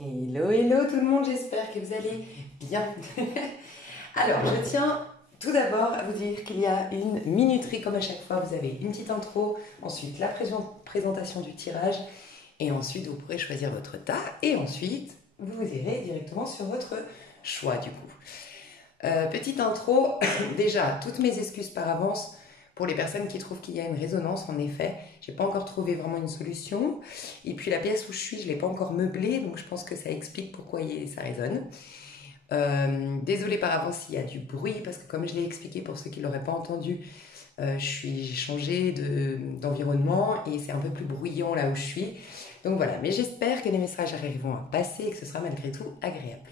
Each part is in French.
Hello, hello tout le monde, j'espère que vous allez bien. Alors, je tiens tout d'abord à vous dire qu'il y a une minuterie comme à chaque fois. Vous avez une petite intro, ensuite la présentation du tirage, et ensuite vous pourrez choisir votre tas, et ensuite vous irez directement sur votre choix du coup. Petite intro, déjà, toutes mes excuses par avance pour les personnes qui trouvent qu'il y a une résonance. En effet, j'ai pas encore trouvé vraiment une solution. Et puis la pièce où je suis, je l'ai pas encore meublée, donc je pense que ça explique pourquoi ça résonne. Désolée par avance s'il y a du bruit, parce que comme je l'ai expliqué pour ceux qui l'auraient pas entendu, j'ai changé d'environnement et c'est un peu plus bruyant là où je suis. Donc voilà, mais j'espère que les messages arriveront à passer et que ce sera malgré tout agréable.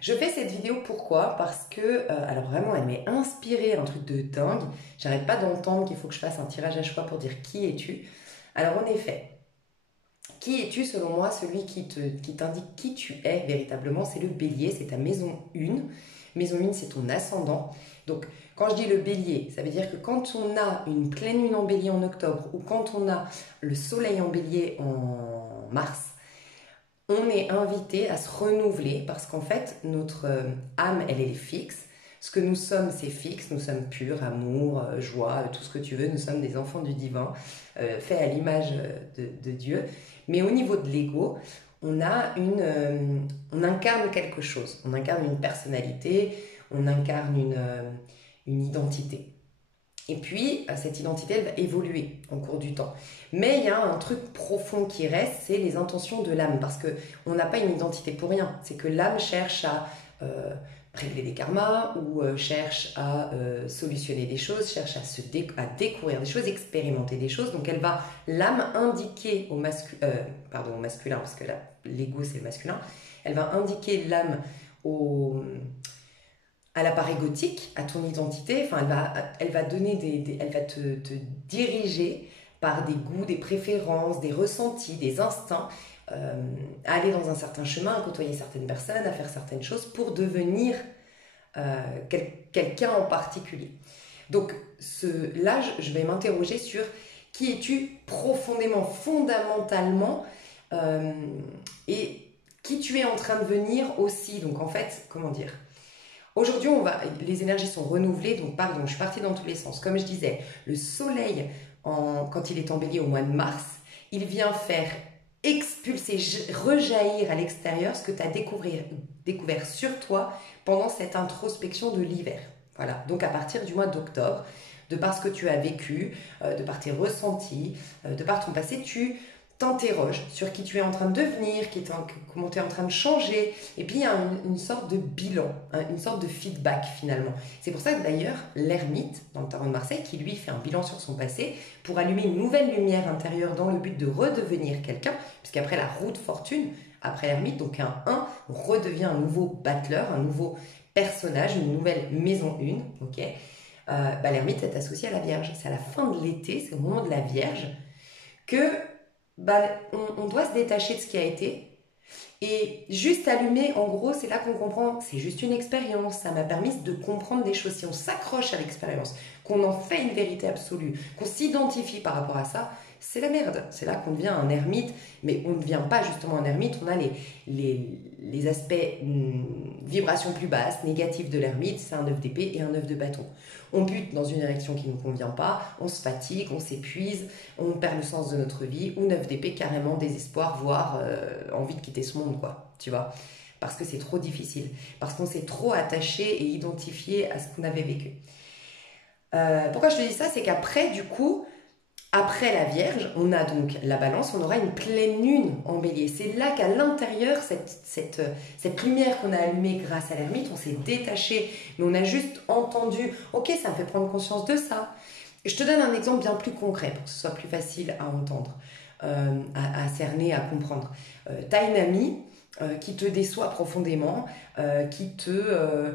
Je fais cette vidéo pourquoi? Parce que, alors vraiment, elle m'est inspirée, un truc de dingue. J'arrête pas d'entendre qu'il faut que je fasse un tirage à choix pour dire qui es-tu. Alors en effet, qui es-tu selon moi? Celui qui t'indique qui tu es véritablement, c'est le bélier, c'est ta maison 1. Maison 1, c'est ton ascendant. Donc quand je dis le bélier, ça veut dire que quand on a une pleine lune en bélier en octobre ou quand on a le soleil en bélier en mars, on est invité à se renouveler parce qu'en fait, notre âme, elle est fixe. Ce que nous sommes, c'est fixe. Nous sommes purs, amour, joie, tout ce que tu veux. Nous sommes des enfants du divin, faits à l'image de Dieu. Mais au niveau de l'ego, on incarne quelque chose. On incarne une personnalité, on incarne une identité. Et puis, cette identité, elle va évoluer au cours du temps. Mais il y a un truc profond qui reste, c'est les intentions de l'âme. Parce qu'on n'a pas une identité pour rien. C'est que l'âme cherche à régler des karmas ou cherche à solutionner des choses, cherche à découvrir des choses, expérimenter des choses. Donc, l'âme indiquer au masculin, parce que l'ego, c'est le masculin. Elle va indiquer l'âme à l'appareil égotique, à ton identité, enfin, elle va donner elle va te diriger par des goûts, des préférences, des ressentis, des instincts, à aller dans un certain chemin, à côtoyer certaines personnes, à faire certaines choses pour devenir quelqu'un en particulier. Donc là, je vais m'interroger sur qui es-tu profondément, fondamentalement, et qui tu es en train de devenir aussi. Donc en fait, comment dire? Aujourd'hui, les énergies sont renouvelées, donc pardon, je suis partie dans tous les sens. Comme je disais, le soleil, quand il est en bélier au mois de mars, il vient faire expulser, rejaillir à l'extérieur ce que tu as découvert sur toi pendant cette introspection de l'hiver. Voilà, donc à partir du mois d'octobre, de par ce que tu as vécu, de par tes ressentis, de par ton passé, tu t'interroges sur qui tu es en train de devenir, comment tu es en train de changer. Et puis il y a une sorte de bilan, une sorte de feedback finalement. C'est pour ça que d'ailleurs l'ermite, dans le tarot de Marseille, qui lui fait un bilan sur son passé, pour allumer une nouvelle lumière intérieure dans le but de redevenir quelqu'un, puisqu'après la roue de fortune, après l'ermite, donc un 1, on redevient un nouveau battleur, un nouveau personnage, une nouvelle maison 1, ok. L'ermite est associé à la Vierge. C'est à la fin de l'été, c'est au moment de la Vierge, que on doit se détacher de ce qui a été et juste allumer. En gros, c'est là qu'on comprend, c'est juste une expérience, ça m'a permis de comprendre des choses. Si on s'accroche à l'expérience, qu'on en fait une vérité absolue, qu'on s'identifie par rapport à ça, c'est la merde. C'est là qu'on devient un ermite, mais on ne devient pas justement un ermite, on a les aspects vibrations plus basses, négatifs de l'ermite, c'est un œuf d'épée et un œuf de bâton. On bute dans une direction qui ne nous convient pas, on se fatigue, on s'épuise, on perd le sens de notre vie, ou 9 d'épée, carrément désespoir, voire envie de quitter ce monde, quoi, tu vois. Parce que c'est trop difficile, parce qu'on s'est trop attaché et identifié à ce qu'on avait vécu. Pourquoi je te dis ça? C'est qu'après, du coup, après la Vierge, on a donc la Balance, on aura une pleine lune en bélier. C'est là qu'à l'intérieur, cette lumière qu'on a allumée grâce à l'ermite, on s'est détaché, mais on a juste entendu, ok, ça me fait prendre conscience de ça. Je te donne un exemple bien plus concret pour que ce soit plus facile à entendre, à cerner, à comprendre. Tu as une amie qui te déçoit profondément, qui te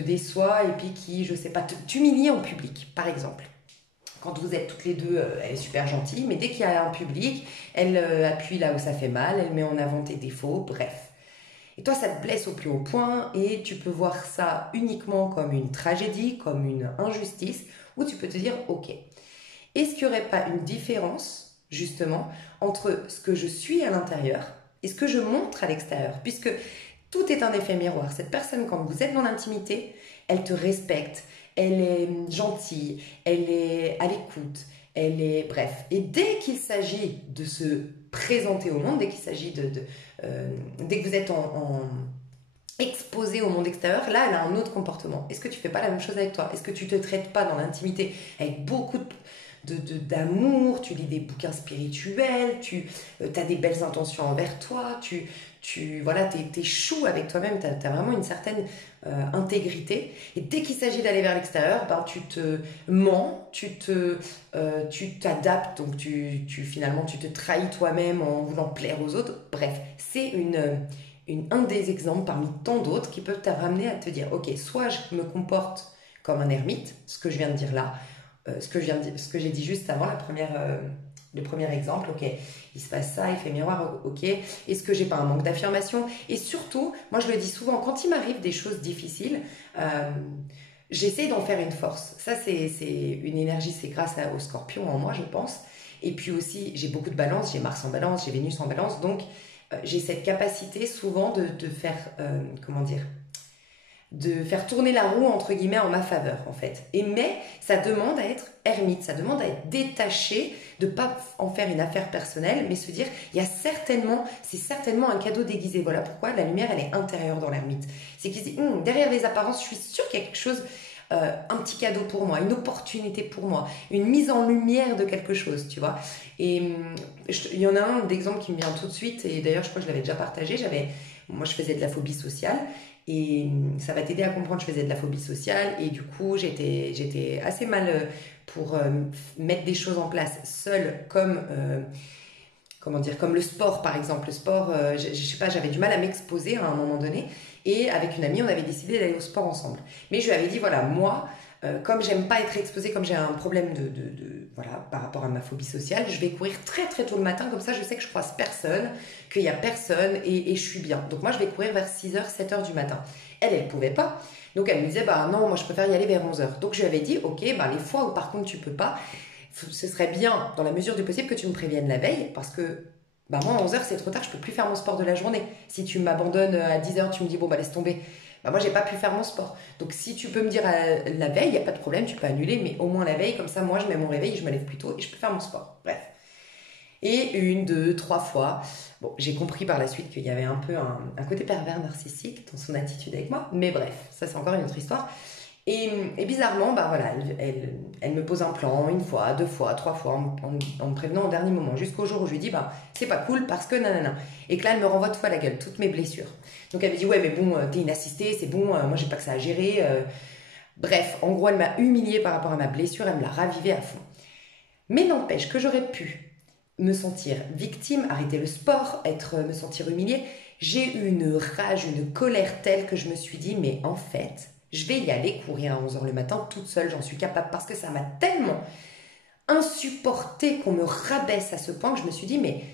déçoit et puis qui, je sais pas, t'humilie en public, par exemple. Quand vous êtes toutes les deux, elle est super gentille, mais dès qu'il y a un public, elle appuie là où ça fait mal, elle met en avant tes défauts, bref. Et toi, ça te blesse au plus haut point et tu peux voir ça uniquement comme une tragédie, comme une injustice, ou tu peux te dire, ok, est-ce qu'il n'y aurait pas une différence justement, entre ce que je suis à l'intérieur et ce que je montre à l'extérieur. Puisque tout est un effet miroir. Cette personne, quand vous êtes dans l'intimité, elle te respecte, elle est gentille, elle est à l'écoute, elle est... Bref. Et dès qu'il s'agit de se présenter au monde, dès qu'il s'agit dès que vous êtes exposé au monde extérieur, là, elle a un autre comportement. Est-ce que tu fais pas la même chose avec toi? Est-ce que tu te traites pas dans l'intimité avec beaucoup d'amour, tu lis des bouquins spirituels, tu as des belles intentions envers toi, voilà, t'es chou avec toi-même, t'as vraiment une certaine intégrité. Et dès qu'il s'agit d'aller vers l'extérieur, ben, tu te mens, tu t'adaptes, donc finalement tu te trahis toi-même en voulant plaire aux autres. Bref, c'est un des exemples parmi tant d'autres qui peuvent te ramener à te dire, ok, soit je me comporte comme un ermite, ce que je viens de dire là, ce que j'ai dit juste avant, le premier exemple, ok, il se passe ça, il fait miroir, ok, est-ce que j'ai pas un manque d'affirmation? Et surtout, moi je le dis souvent, quand il m'arrive des choses difficiles, j'essaie d'en faire une force. Ça, c'est une énergie, c'est grâce au Scorpion en moi, je pense. Et puis aussi, j'ai beaucoup de balance, j'ai Mars en balance, j'ai Vénus en balance, donc j'ai cette capacité souvent de faire, comment dire, de faire tourner la roue entre guillemets en ma faveur en fait. Mais ça demande à être ermite, ça demande à être détaché, de pas en faire une affaire personnelle, mais se dire c'est certainement un cadeau déguisé. Voilà pourquoi la lumière elle est intérieure dans l'ermite. C'est qu'il se dit derrière les apparences, je suis sûre qu'il y a quelque chose, un petit cadeau pour moi, une opportunité pour moi, une mise en lumière de quelque chose, tu vois. Et il y en a un d'exemple qui me vient tout de suite, et d'ailleurs je crois que je l'avais déjà partagé. Moi je faisais de la phobie sociale. Et ça va t'aider à comprendre, je faisais de la phobie sociale et du coup j'étais assez mal pour mettre des choses en place seule comme, comment dire, comme le sport par exemple. Le sport, je sais pas, j'avais du mal à m'exposer à un moment donné et avec une amie on avait décidé d'aller au sport ensemble. Mais je lui avais dit voilà, moi comme j'aime pas être exposée, comme j'ai un problème voilà, par rapport à ma phobie sociale, je vais courir très très tôt le matin, comme ça je sais que je croise personne, qu'il y a personne et je suis bien. Donc moi je vais courir vers 6h, 7h du matin. Elle pouvait pas. Donc elle me disait, bah non, moi je préfère y aller vers 11h. Donc je lui avais dit, ok, bah les fois où par contre tu peux pas, ce serait bien, dans la mesure du possible, que tu me préviennes la veille, parce que bah moi 11h c'est trop tard, je peux plus faire mon sport de la journée. Si tu m'abandonnes à 10h, tu me dis, bon bah laisse tomber. Bah moi j'ai pas pu faire mon sport. Donc si tu peux me dire la veille, il n'y a pas de problème, tu peux annuler, mais au moins la veille, comme ça moi je mets mon réveil, je me lève plus tôt et je peux faire mon sport. Bref. Et 1, 2, 3 fois, bon, j'ai compris par la suite qu'il y avait un peu un côté pervers narcissique dans son attitude avec moi, mais bref, ça c'est encore une autre histoire. Et bizarrement, bah voilà, elle me pose un plan 1 fois, 2 fois, 3 fois, en me prévenant au dernier moment, jusqu'au jour où je lui dis, bah c'est pas cool parce que nanana. Et que là, elle me renvoie tout à la gueule, toutes mes blessures. Donc elle me dit, ouais, mais bon, t'es une assistée, c'est bon, moi j'ai pas que ça à gérer. Bref, en gros, elle m'a humiliée par rapport à ma blessure, elle me l'a ravivée à fond. Mais n'empêche que j'aurais pu me sentir victime, arrêter le sport, me sentir humiliée. J'ai eu une rage, une colère telle que je me suis dit, mais en fait, je vais y aller courir à 11h le matin toute seule, j'en suis capable, parce que ça m'a tellement insupporté qu'on me rabaisse à ce point que je me suis dit, mais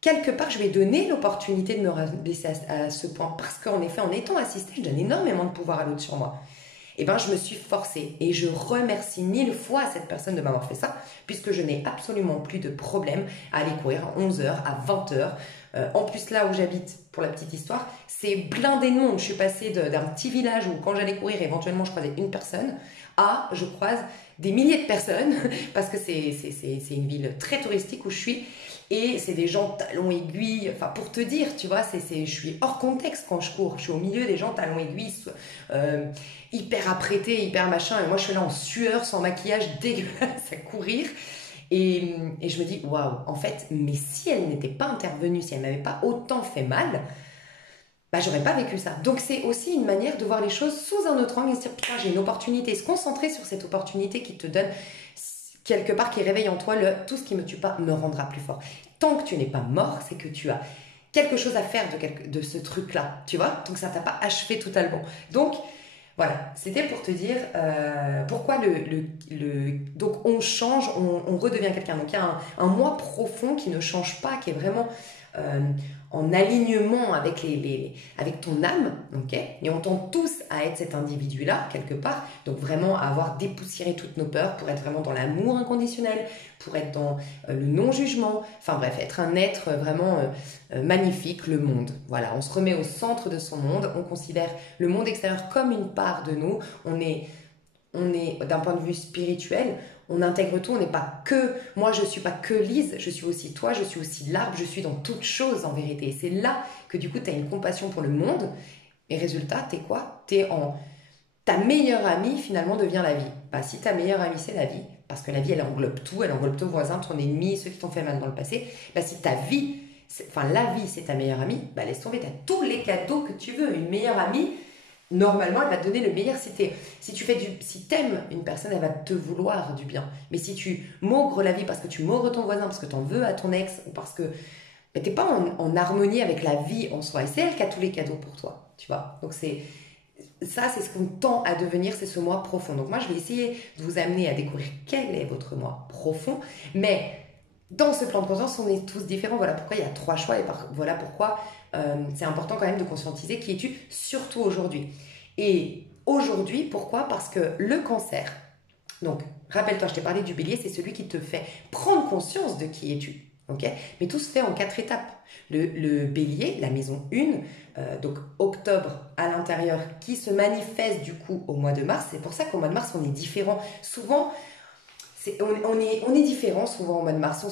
quelque part, je vais donner l'opportunité de me rabaisser à ce point, parce qu'en effet, en étant assistée, je donne énormément de pouvoir à l'autre sur moi. Et bien, je me suis forcée et je remercie 1000 fois cette personne de m'avoir fait ça, puisque je n'ai absolument plus de problème à aller courir à 11h, à 20h. En plus, là où j'habite, pour la petite histoire, c'est blindé de monde. Je suis passée d'un petit village où quand j'allais courir, éventuellement, je croisais une personne, à je croise des milliers de personnes, parce que c'est une ville très touristique où je suis. Et c'est des gens talons aiguilles, enfin pour te dire, tu vois, je suis hors contexte quand je cours. Je suis au milieu des gens talons aiguilles, hyper apprêtés, hyper machin. Et moi, je suis là en sueur, sans maquillage, dégueulasse à courir. Et je me dis, waouh, en fait, mais si elle n'était pas intervenue, si elle m'avait pas autant fait mal, bah j'aurais pas vécu ça. Donc c'est aussi une manière de voir les choses sous un autre angle et se dire, putain, j'ai une opportunité. Se concentrer sur cette opportunité qui te donne quelque part, qui réveille en toi tout ce qui me tue pas me rendra plus fort. Tant que tu n'es pas mort, c'est que tu as quelque chose à faire de ce truc-là, tu vois. Donc ça t'a pas achevé totalement. Donc voilà, c'était pour te dire pourquoi donc on change, on redevient quelqu'un. Donc il y a un moi profond qui ne change pas, qui est vraiment en alignement avec, avec ton âme, ok? Et on tend tous à être cet individu-là, quelque part. Donc vraiment à avoir dépoussiéré toutes nos peurs pour être vraiment dans l'amour inconditionnel, pour être dans le non-jugement. Enfin bref, être un être vraiment magnifique, le monde. Voilà, on se remet au centre de son monde. On considère le monde extérieur comme une part de nous. On est d'un point de vue spirituel, on intègre tout, on n'est pas que, moi je suis pas que Lise, je suis aussi toi, je suis aussi l'arbre, je suis dans toute chose en vérité. Et c'est là que du coup tu as une compassion pour le monde, et résultat, t'es quoi? Ta meilleure amie finalement devient la vie. Bah si ta meilleure amie c'est la vie, parce que la vie elle englobe tout, elle englobe ton voisin, ton ennemi, ceux qui t'ont fait mal dans le passé, bah si ta vie, la vie c'est ta meilleure amie, bah laisse tomber, t'as tous les cadeaux que tu veux. Une meilleure amie, normalement, elle va te donner le meilleur. Si t'aimes une personne, elle va te vouloir du bien. Mais si tu maugres la vie parce que tu maugres ton voisin, parce que t'en veux à ton ex, ou parce que t'es pas en harmonie avec la vie en soi, et c'est elle qui a tous les cadeaux pour toi, tu vois. Donc c'est ce qu'on tend à devenir, c'est ce moi profond. Donc moi, je vais essayer de vous amener à découvrir quel est votre moi profond, mais dans ce plan de conscience, on est tous différents. Voilà pourquoi il y a 3 choix et voilà pourquoi c'est important quand même de conscientiser qui es-tu, surtout aujourd'hui. Et aujourd'hui, pourquoi? Parce que le cancer, donc rappelle-toi, je t'ai parlé du bélier, c'est celui qui te fait prendre conscience de qui es-tu. Okay, mais tout se fait en 4 étapes. Le bélier, la maison 1, donc octobre à l'intérieur, qui se manifeste du coup au mois de mars. C'est pour ça qu'au mois de mars, on est différent. Souvent, on est différent souvent au mois de mars.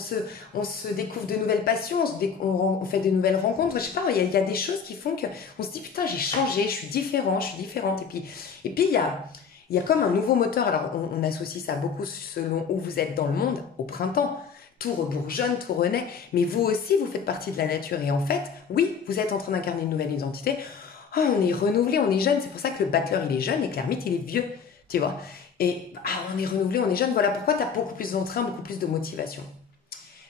On se découvre de nouvelles passions, on fait de nouvelles rencontres. Je sais pas, il y a des choses qui font qu'on se dit putain, j'ai changé, je suis différent, je suis différente. Et puis il y a comme un nouveau moteur. Alors on associe ça beaucoup selon où vous êtes dans le monde. Au printemps, tout rebourgeonne, tout renaît. Mais vous aussi, vous faites partie de la nature. Et en fait, oui, vous êtes en train d'incarner une nouvelle identité. Oh, on est renouvelé, on est jeune. C'est pour ça que le battleur, il est jeune et que l'ermite, il est vieux. Tu vois? Et on est renouvelé, on est jeune, voilà pourquoi tu as beaucoup plus d'entrain, beaucoup plus de motivation.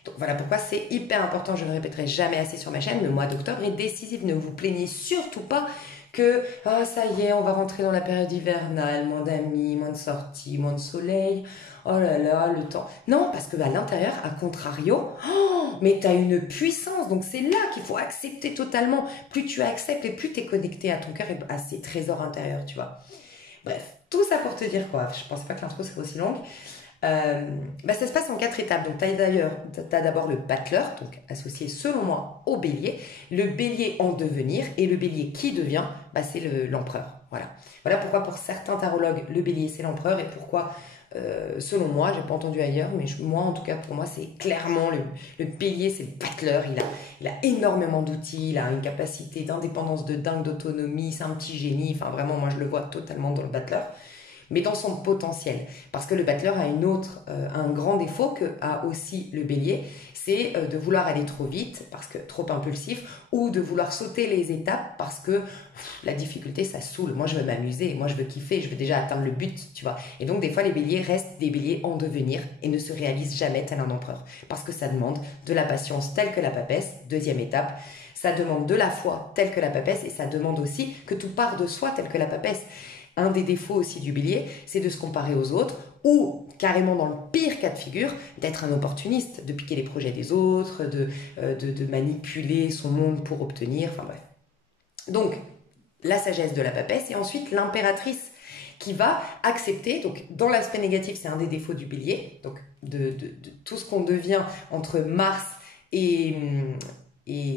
Donc voilà pourquoi c'est hyper important, je ne le répéterai jamais assez sur ma chaîne, le mois d'octobre est décisif, ne vous plaignez surtout pas que ça y est, on va rentrer dans la période hivernale, moins d'amis, moins de sorties, moins de soleil, oh là là, le temps. Non, parce que à l'intérieur, à contrario, mais tu as une puissance, donc c'est là qu'il faut accepter totalement. Plus tu acceptes et plus tu es connecté à ton cœur et à ses trésors intérieurs, tu vois. Bref, tout ça pour te dire quoi. Je pensais pas que l'intro serait aussi longue. Ça se passe en 4 étapes. Donc, tu as d'abord le battleur, donc associé selon moi au bélier. Le bélier en devenir et le bélier qui devient, c'est l'empereur. Voilà pourquoi pour certains tarologues, le bélier c'est l'empereur et pourquoi, selon moi, j'ai pas entendu ailleurs, mais moi en tout cas pour moi c'est clairement le bélier, c'est le battleur. Il a énormément d'outils, il a une capacité d'indépendance de dingue, d'autonomie, c'est un petit génie. Enfin vraiment, moi je le vois totalement dans le battleur. Mais dans son potentiel. Parce que le battleur a un grand défaut que a aussi le bélier, c'est de vouloir aller trop vite, parce que trop impulsif, ou de vouloir sauter les étapes parce que la difficulté, ça saoule. Moi, je veux m'amuser, moi, je veux kiffer, je veux déjà atteindre le but, tu vois. Et donc, des fois, les béliers restent des béliers en devenir et ne se réalisent jamais tel un empereur. Parce que ça demande de la patience telle que la papesse, 2e étape. Ça demande de la foi telle que la papesse et ça demande aussi que tout part de soi telle que la papesse. Un des défauts aussi du bélier, c'est de se comparer aux autres ou carrément dans le pire cas de figure, d'être un opportuniste, de piquer les projets des autres, de manipuler son monde pour obtenir, enfin bref. Donc, la sagesse de la papesse et ensuite l'impératrice qui va accepter, donc dans l'aspect négatif, c'est un des défauts du bélier, donc de tout ce qu'on devient entre Mars et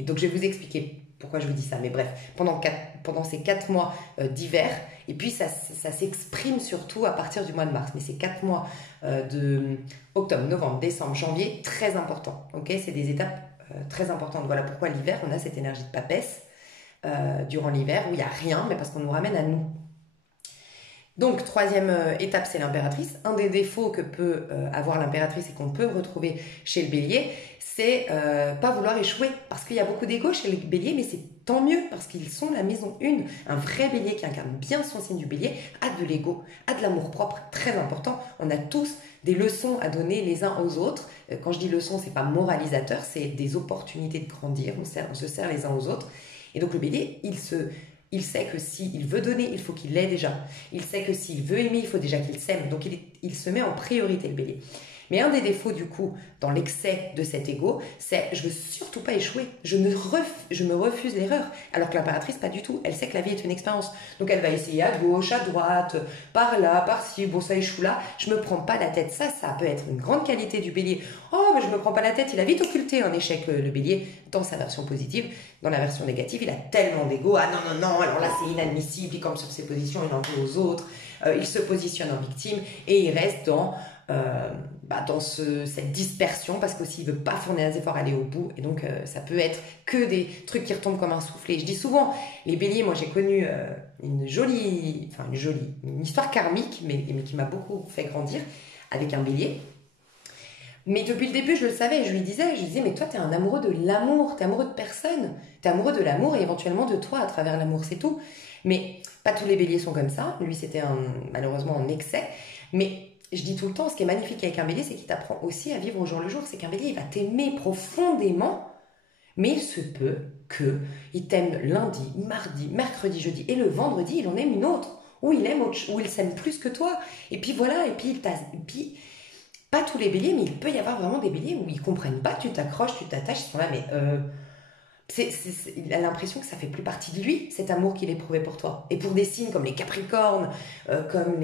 donc je vais vous expliquer pourquoi je vous dis ça, mais bref, pendant ces 4 mois d'hiver, et puis ça s'exprime surtout à partir du mois de mars, mais ces 4 mois de octobre, novembre, décembre, janvier, très importants, ok? C'est des étapes très importantes. Voilà pourquoi l'hiver, on a cette énergie de papesse durant l'hiver, où il n'y a rien, mais parce qu'on nous ramène à nous. Donc, 3e étape, c'est l'impératrice. Un des défauts que peut avoir l'impératrice et qu'on peut retrouver chez le bélier, c'est pas vouloir échouer. Parce qu'il y a beaucoup d'égo chez le bélier, mais c'est tant mieux parce qu'ils sont la maison 1. Un vrai bélier qui incarne bien son signe du bélier a de l'ego, a de l'amour-propre, très important. On a tous des leçons à donner les uns aux autres. Quand je dis leçons, c'est pas moralisateur, c'est des opportunités de grandir. On se sert les uns aux autres. Et donc, le bélier, il sait que s'il veut donner, il faut qu'il l'ait déjà. Il sait que s'il veut aimer, il faut déjà qu'il s'aime. Donc, il se met en priorité, le bélier. Mais un des défauts du coup, dans l'excès de cet ego, c'est je veux surtout pas échouer. Je me refuse l'erreur. Alors que l'impératrice, pas du tout. Elle sait que la vie est une expérience. Donc elle va essayer à gauche, à droite, par là, par-ci, bon ça échoue là. Je me prends pas la tête. Ça peut être une grande qualité du bélier. Oh, mais je me prends pas la tête. Il a vite occulté un échec, le bélier, dans sa version positive. Dans la version négative, il a tellement d'ego. Ah non, non, non, alors là c'est inadmissible. Il campe sur ses positions, il en veut aux autres. Il se positionne en victime et il reste dans cette dispersion parce qu'aussi il veut pas fournir des efforts, aller au bout, et donc ça peut être que des trucs qui retombent comme un soufflet. Je dis souvent, les béliers, moi j'ai connu une histoire karmique, mais qui m'a beaucoup fait grandir avec un bélier. Mais depuis le début, je le savais, je lui disais, mais toi, t'es un amoureux de l'amour, t'es amoureux de personne, t'es amoureux de l'amour et éventuellement de toi à travers l'amour, c'est tout. Mais pas tous les béliers sont comme ça, lui c'était malheureusement en excès, mais je dis tout le temps, ce qui est magnifique avec un bélier, c'est qu'il t'apprend aussi à vivre au jour le jour, c'est qu'un bélier, il va t'aimer profondément, mais il se peut qu'il t'aime lundi, mardi, mercredi, jeudi, et le vendredi, il en aime une autre, ou il s'aime plus que toi, et puis voilà, et puis pas tous les béliers, mais il peut y avoir vraiment des béliers où ils comprennent pas, tu t'accroches, tu t'attaches, ils sont là, mais il a l'impression que ça fait plus partie de lui, cet amour qu'il éprouvait pour toi. Et pour des signes comme les Capricornes, comme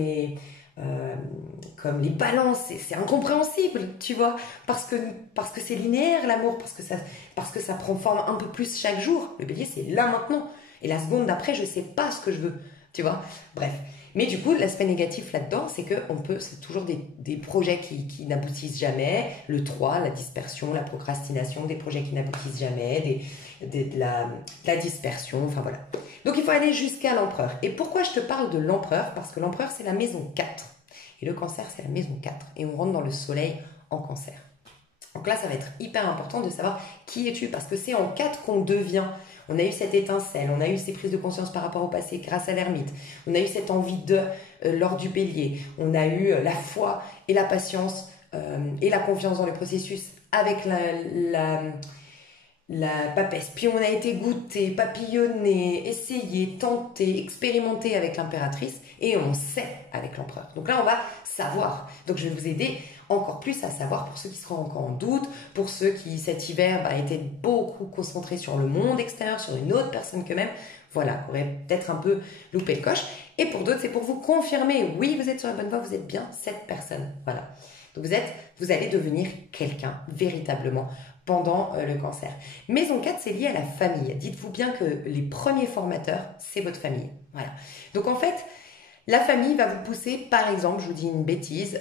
les balances, c'est incompréhensible, tu vois, parce que c'est linéaire l'amour, parce que ça prend forme un peu plus chaque jour. Le bélier, c'est là maintenant. Et la seconde d'après, je sais pas ce que je veux, tu vois. Bref. Mais du coup, l'aspect négatif là-dedans, c'est c'est toujours des projets qui n'aboutissent jamais. Le 3, la dispersion, la procrastination, des projets qui n'aboutissent jamais, de la dispersion, enfin voilà. Donc il faut aller jusqu'à l'empereur. Et pourquoi je te parle de l'empereur? Parce que l'empereur, c'est la maison 4. Et le cancer, c'est la maison 4. Et on rentre dans le soleil en cancer. Donc là, ça va être hyper important de savoir qui es-tu, parce que c'est en 4 qu'on devient. On a eu cette étincelle, on a eu ces prises de conscience par rapport au passé grâce à l'ermite, on a eu cette envie lors du bélier, on a eu la foi et la patience et la confiance dans le processus avec la papesse. Puis on a été goûté, papillonné, essayé, tenté, expérimenté avec l'impératrice et on sait avec l'empereur. Donc là, on va savoir. Donc je vais vous aider encore plus à savoir pour ceux qui seront encore en doute, pour ceux qui cet hiver étaient beaucoup concentrés sur le monde extérieur, sur une autre personne qu'eux-mêmes, voilà, auraient peut-être un peu loupé le coche. Et pour d'autres, c'est pour vous confirmer, oui, vous êtes sur la bonne voie, vous êtes bien cette personne, voilà. Donc vous allez devenir quelqu'un véritablement pendant le cancer. Maison 4, c'est lié à la famille. Dites-vous bien que les premiers formateurs, c'est votre famille, voilà. Donc en fait, la famille va vous pousser, par exemple, je vous dis une bêtise,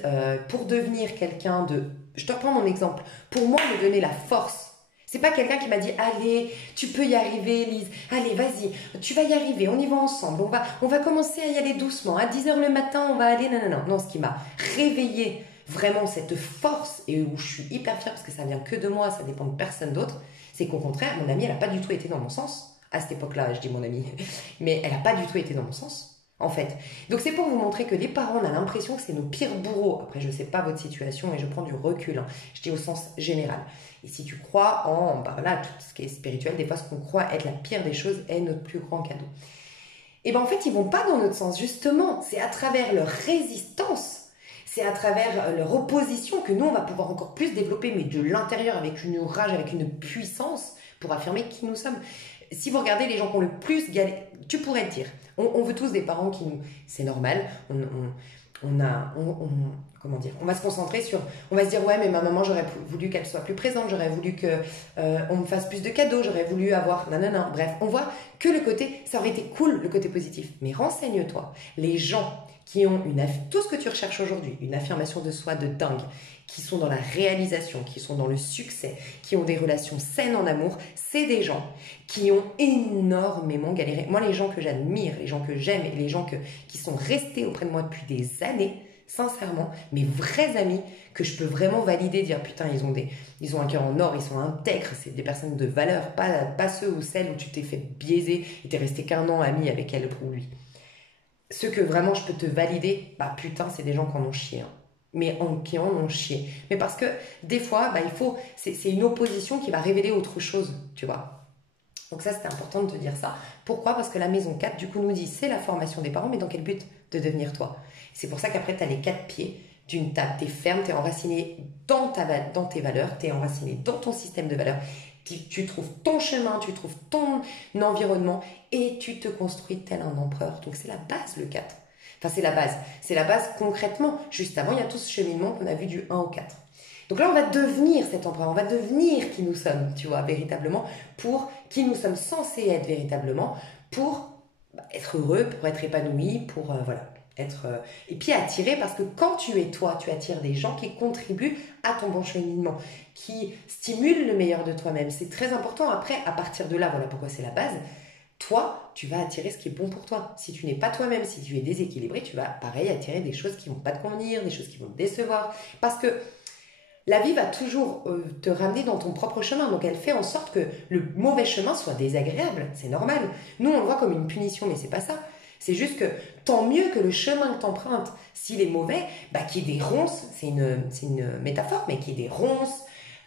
pour devenir quelqu'un de... Je te reprends mon exemple. Pour moi, me donner la force. C'est pas quelqu'un qui m'a dit, allez, tu peux y arriver, Lise. Allez, vas-y, tu vas y arriver, on y va ensemble. On va commencer à y aller doucement. À 10h le matin, on va aller... Non. Non, ce qui m'a réveillé vraiment cette force, et où je suis hyper fière, parce que ça vient que de moi, ça dépend de personne d'autre, c'est qu'au contraire, mon amie, elle n'a pas du tout été dans mon sens. À cette époque-là, je dis mon amie. Mais elle n'a pas du tout été dans mon sens. En fait. Donc c'est pour vous montrer que les parents, on a l'impression que c'est nos pires bourreaux. Après, je ne sais pas votre situation et je prends du recul. Je dis au sens général. Et si tu crois en tout ce qui est spirituel, des fois ce qu'on croit être la pire des choses est notre plus grand cadeau. Et en fait, ils vont pas dans notre sens. Justement, c'est à travers leur résistance, c'est à travers leur opposition que nous, on va pouvoir encore plus développer, mais de l'intérieur, avec une rage, avec une puissance, pour affirmer qui nous sommes. Si vous regardez les gens qui ont le plus galéré, tu pourrais te dire, on veut tous des parents qui nous... C'est normal, comment dire, on va se concentrer sur... On va se dire, ouais, mais ma maman, j'aurais voulu qu'elle soit plus présente, j'aurais voulu qu'on me fasse plus de cadeaux, j'aurais voulu avoir... Non. Bref, on voit que le côté... Ça aurait été cool, le côté positif. Mais renseigne-toi, les gens qui ont tout ce que tu recherches aujourd'hui, une affirmation de soi de dingue, qui sont dans la réalisation, qui sont dans le succès, qui ont des relations saines en amour, c'est des gens qui ont énormément galéré. Moi, les gens que j'admire, les gens que j'aime et les gens qui sont restés auprès de moi depuis des années, sincèrement, mes vrais amis que je peux vraiment valider, dire putain, ils ont un cœur en or, ils sont intègres, c'est des personnes de valeur, pas ceux ou celles où tu t'es fait biaiser et t'es resté qu'un an ami avec elle ou lui. Ceux que vraiment je peux te valider, putain, c'est des gens qui en ont chié. Mais qui en ont chié. Mais parce que des fois, c'est une opposition qui va révéler autre chose, tu vois. Donc ça, c'était important de te dire ça. Pourquoi? Parce que la maison 4, du coup, nous dit, c'est la formation des parents, mais dans quel but? De devenir toi. C'est pour ça qu'après, tu as les 4 pieds d'une table, tu es ferme, tu es enraciné dans tes valeurs, tu es enraciné dans ton système de valeurs, tu trouves ton chemin, tu trouves ton environnement et tu te construis tel un empereur. Donc c'est la base, le 4. Enfin, c'est la base. C'est la base concrètement. Juste avant, il y a tout ce cheminement qu'on a vu du 1 au 4. Donc là, on va devenir cet empereur, on va devenir qui nous sommes, tu vois, véritablement, pour qui nous sommes censés être véritablement, pour être heureux, pour être épanoui, pour, voilà, être... et puis attirer, parce que quand tu es toi, tu attires des gens qui contribuent à ton bon cheminement, qui stimulent le meilleur de toi-même. C'est très important. Après, à partir de là, voilà pourquoi c'est la base, toi, tu vas attirer ce qui est bon pour toi. Si tu n'es pas toi-même, si tu es déséquilibré, tu vas, pareil, attirer des choses qui ne vont pas te convenir, des choses qui vont te décevoir, parce que la vie va toujours te ramener dans ton propre chemin. Donc, elle fait en sorte que le mauvais chemin soit désagréable. C'est normal. Nous, on le voit comme une punition, mais c'est pas ça. C'est juste que tant mieux que le chemin que tu empruntes, s'il est mauvais, bah, qu'il y ait des ronces, c'est une métaphore, mais qu'il y ait des ronces,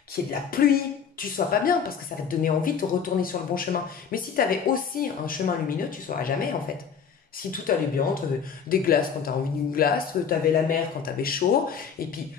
qu'il y ait de la pluie, tu sois pas bien, parce que ça va te donner envie de te retourner sur le bon chemin. Mais si tu avais aussi un chemin lumineux, tu ne sauras jamais, en fait. Si tout allait bien, tu avais des glaces quand tu as envie d'une glace, tu avais la mer quand tu avais chaud, et puis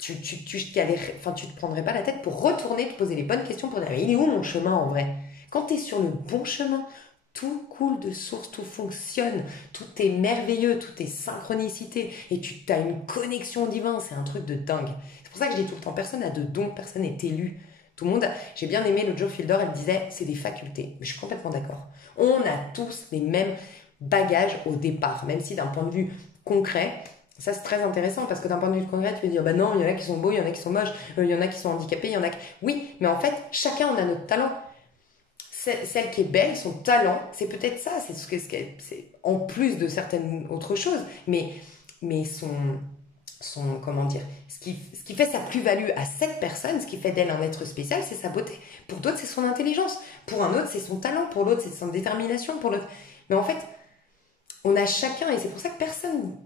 tu te prendrais pas la tête pour retourner te poser les bonnes questions pour dire il est où mon chemin en vrai. Quand tu es sur le bon chemin, tout coule de source, tout fonctionne, tout est merveilleux, tout est synchronicité et tu as une connexion divine, c'est un truc de dingue. C'est pour ça que je dis tout le temps, personne n'a de don, personne n'est élu. Tout le monde, j'ai bien aimé le Joe Fielder, elle disait c'est des facultés. Mais je suis complètement d'accord. On a tous les mêmes bagages au départ, même si d'un point de vue concret, ça c'est très intéressant parce que d'un point de vue concret, tu peux dire bah non, il y en a qui sont beaux, il y en a qui sont moches, il y en a qui sont handicapés, il y en a qui... Oui, mais en fait, chacun on a notre talent. Celle qui est belle, son talent, c'est peut-être ça, c'est en plus de certaines autres choses, mais comment dire, ce qui fait sa plus-value à cette personne, ce qui fait d'elle un être spécial, c'est sa beauté. Pour d'autres, c'est son intelligence. Pour un autre, c'est son talent. Pour l'autre, c'est son détermination. Pour l'autre. Mais en fait, on a chacun, et c'est pour ça que personne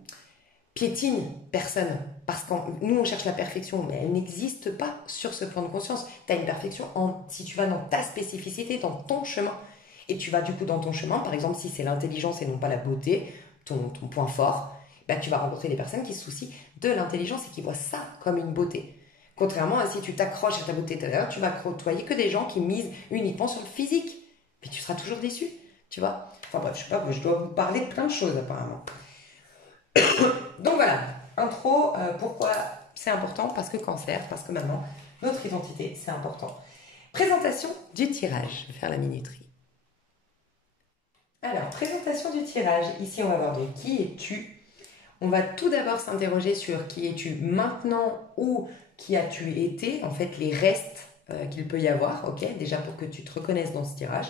piétine personne. Parce que nous, on cherche la perfection, mais elle n'existe pas sur ce plan de conscience. Tu as une perfection si tu vas dans ta spécificité, dans ton chemin. Et tu vas du coup dans ton chemin, par exemple, si c'est l'intelligence et non pas la beauté, ton point fort, bah, tu vas rencontrer des personnes qui se soucient de l'intelligence et qui voient ça comme une beauté. Contrairement à si tu t'accroches à ta beauté tout à l'heure, tu vas côtoyer que des gens qui misent uniquement sur le physique. Puis tu seras toujours déçu, tu vois. Enfin bref, je sais pas, je dois vous parler de plein de choses apparemment. Donc voilà, intro, pourquoi c'est important? Parce que cancer, parce que maintenant, notre identité, c'est important. Présentation du tirage, je vais faire la minuterie. Alors, présentation du tirage, ici on va voir donc qui es-tu. On va tout d'abord s'interroger sur qui es-tu maintenant ou qui as-tu été, en fait les restes qu'il peut y avoir, ok, déjà pour que tu te reconnaisses dans ce tirage.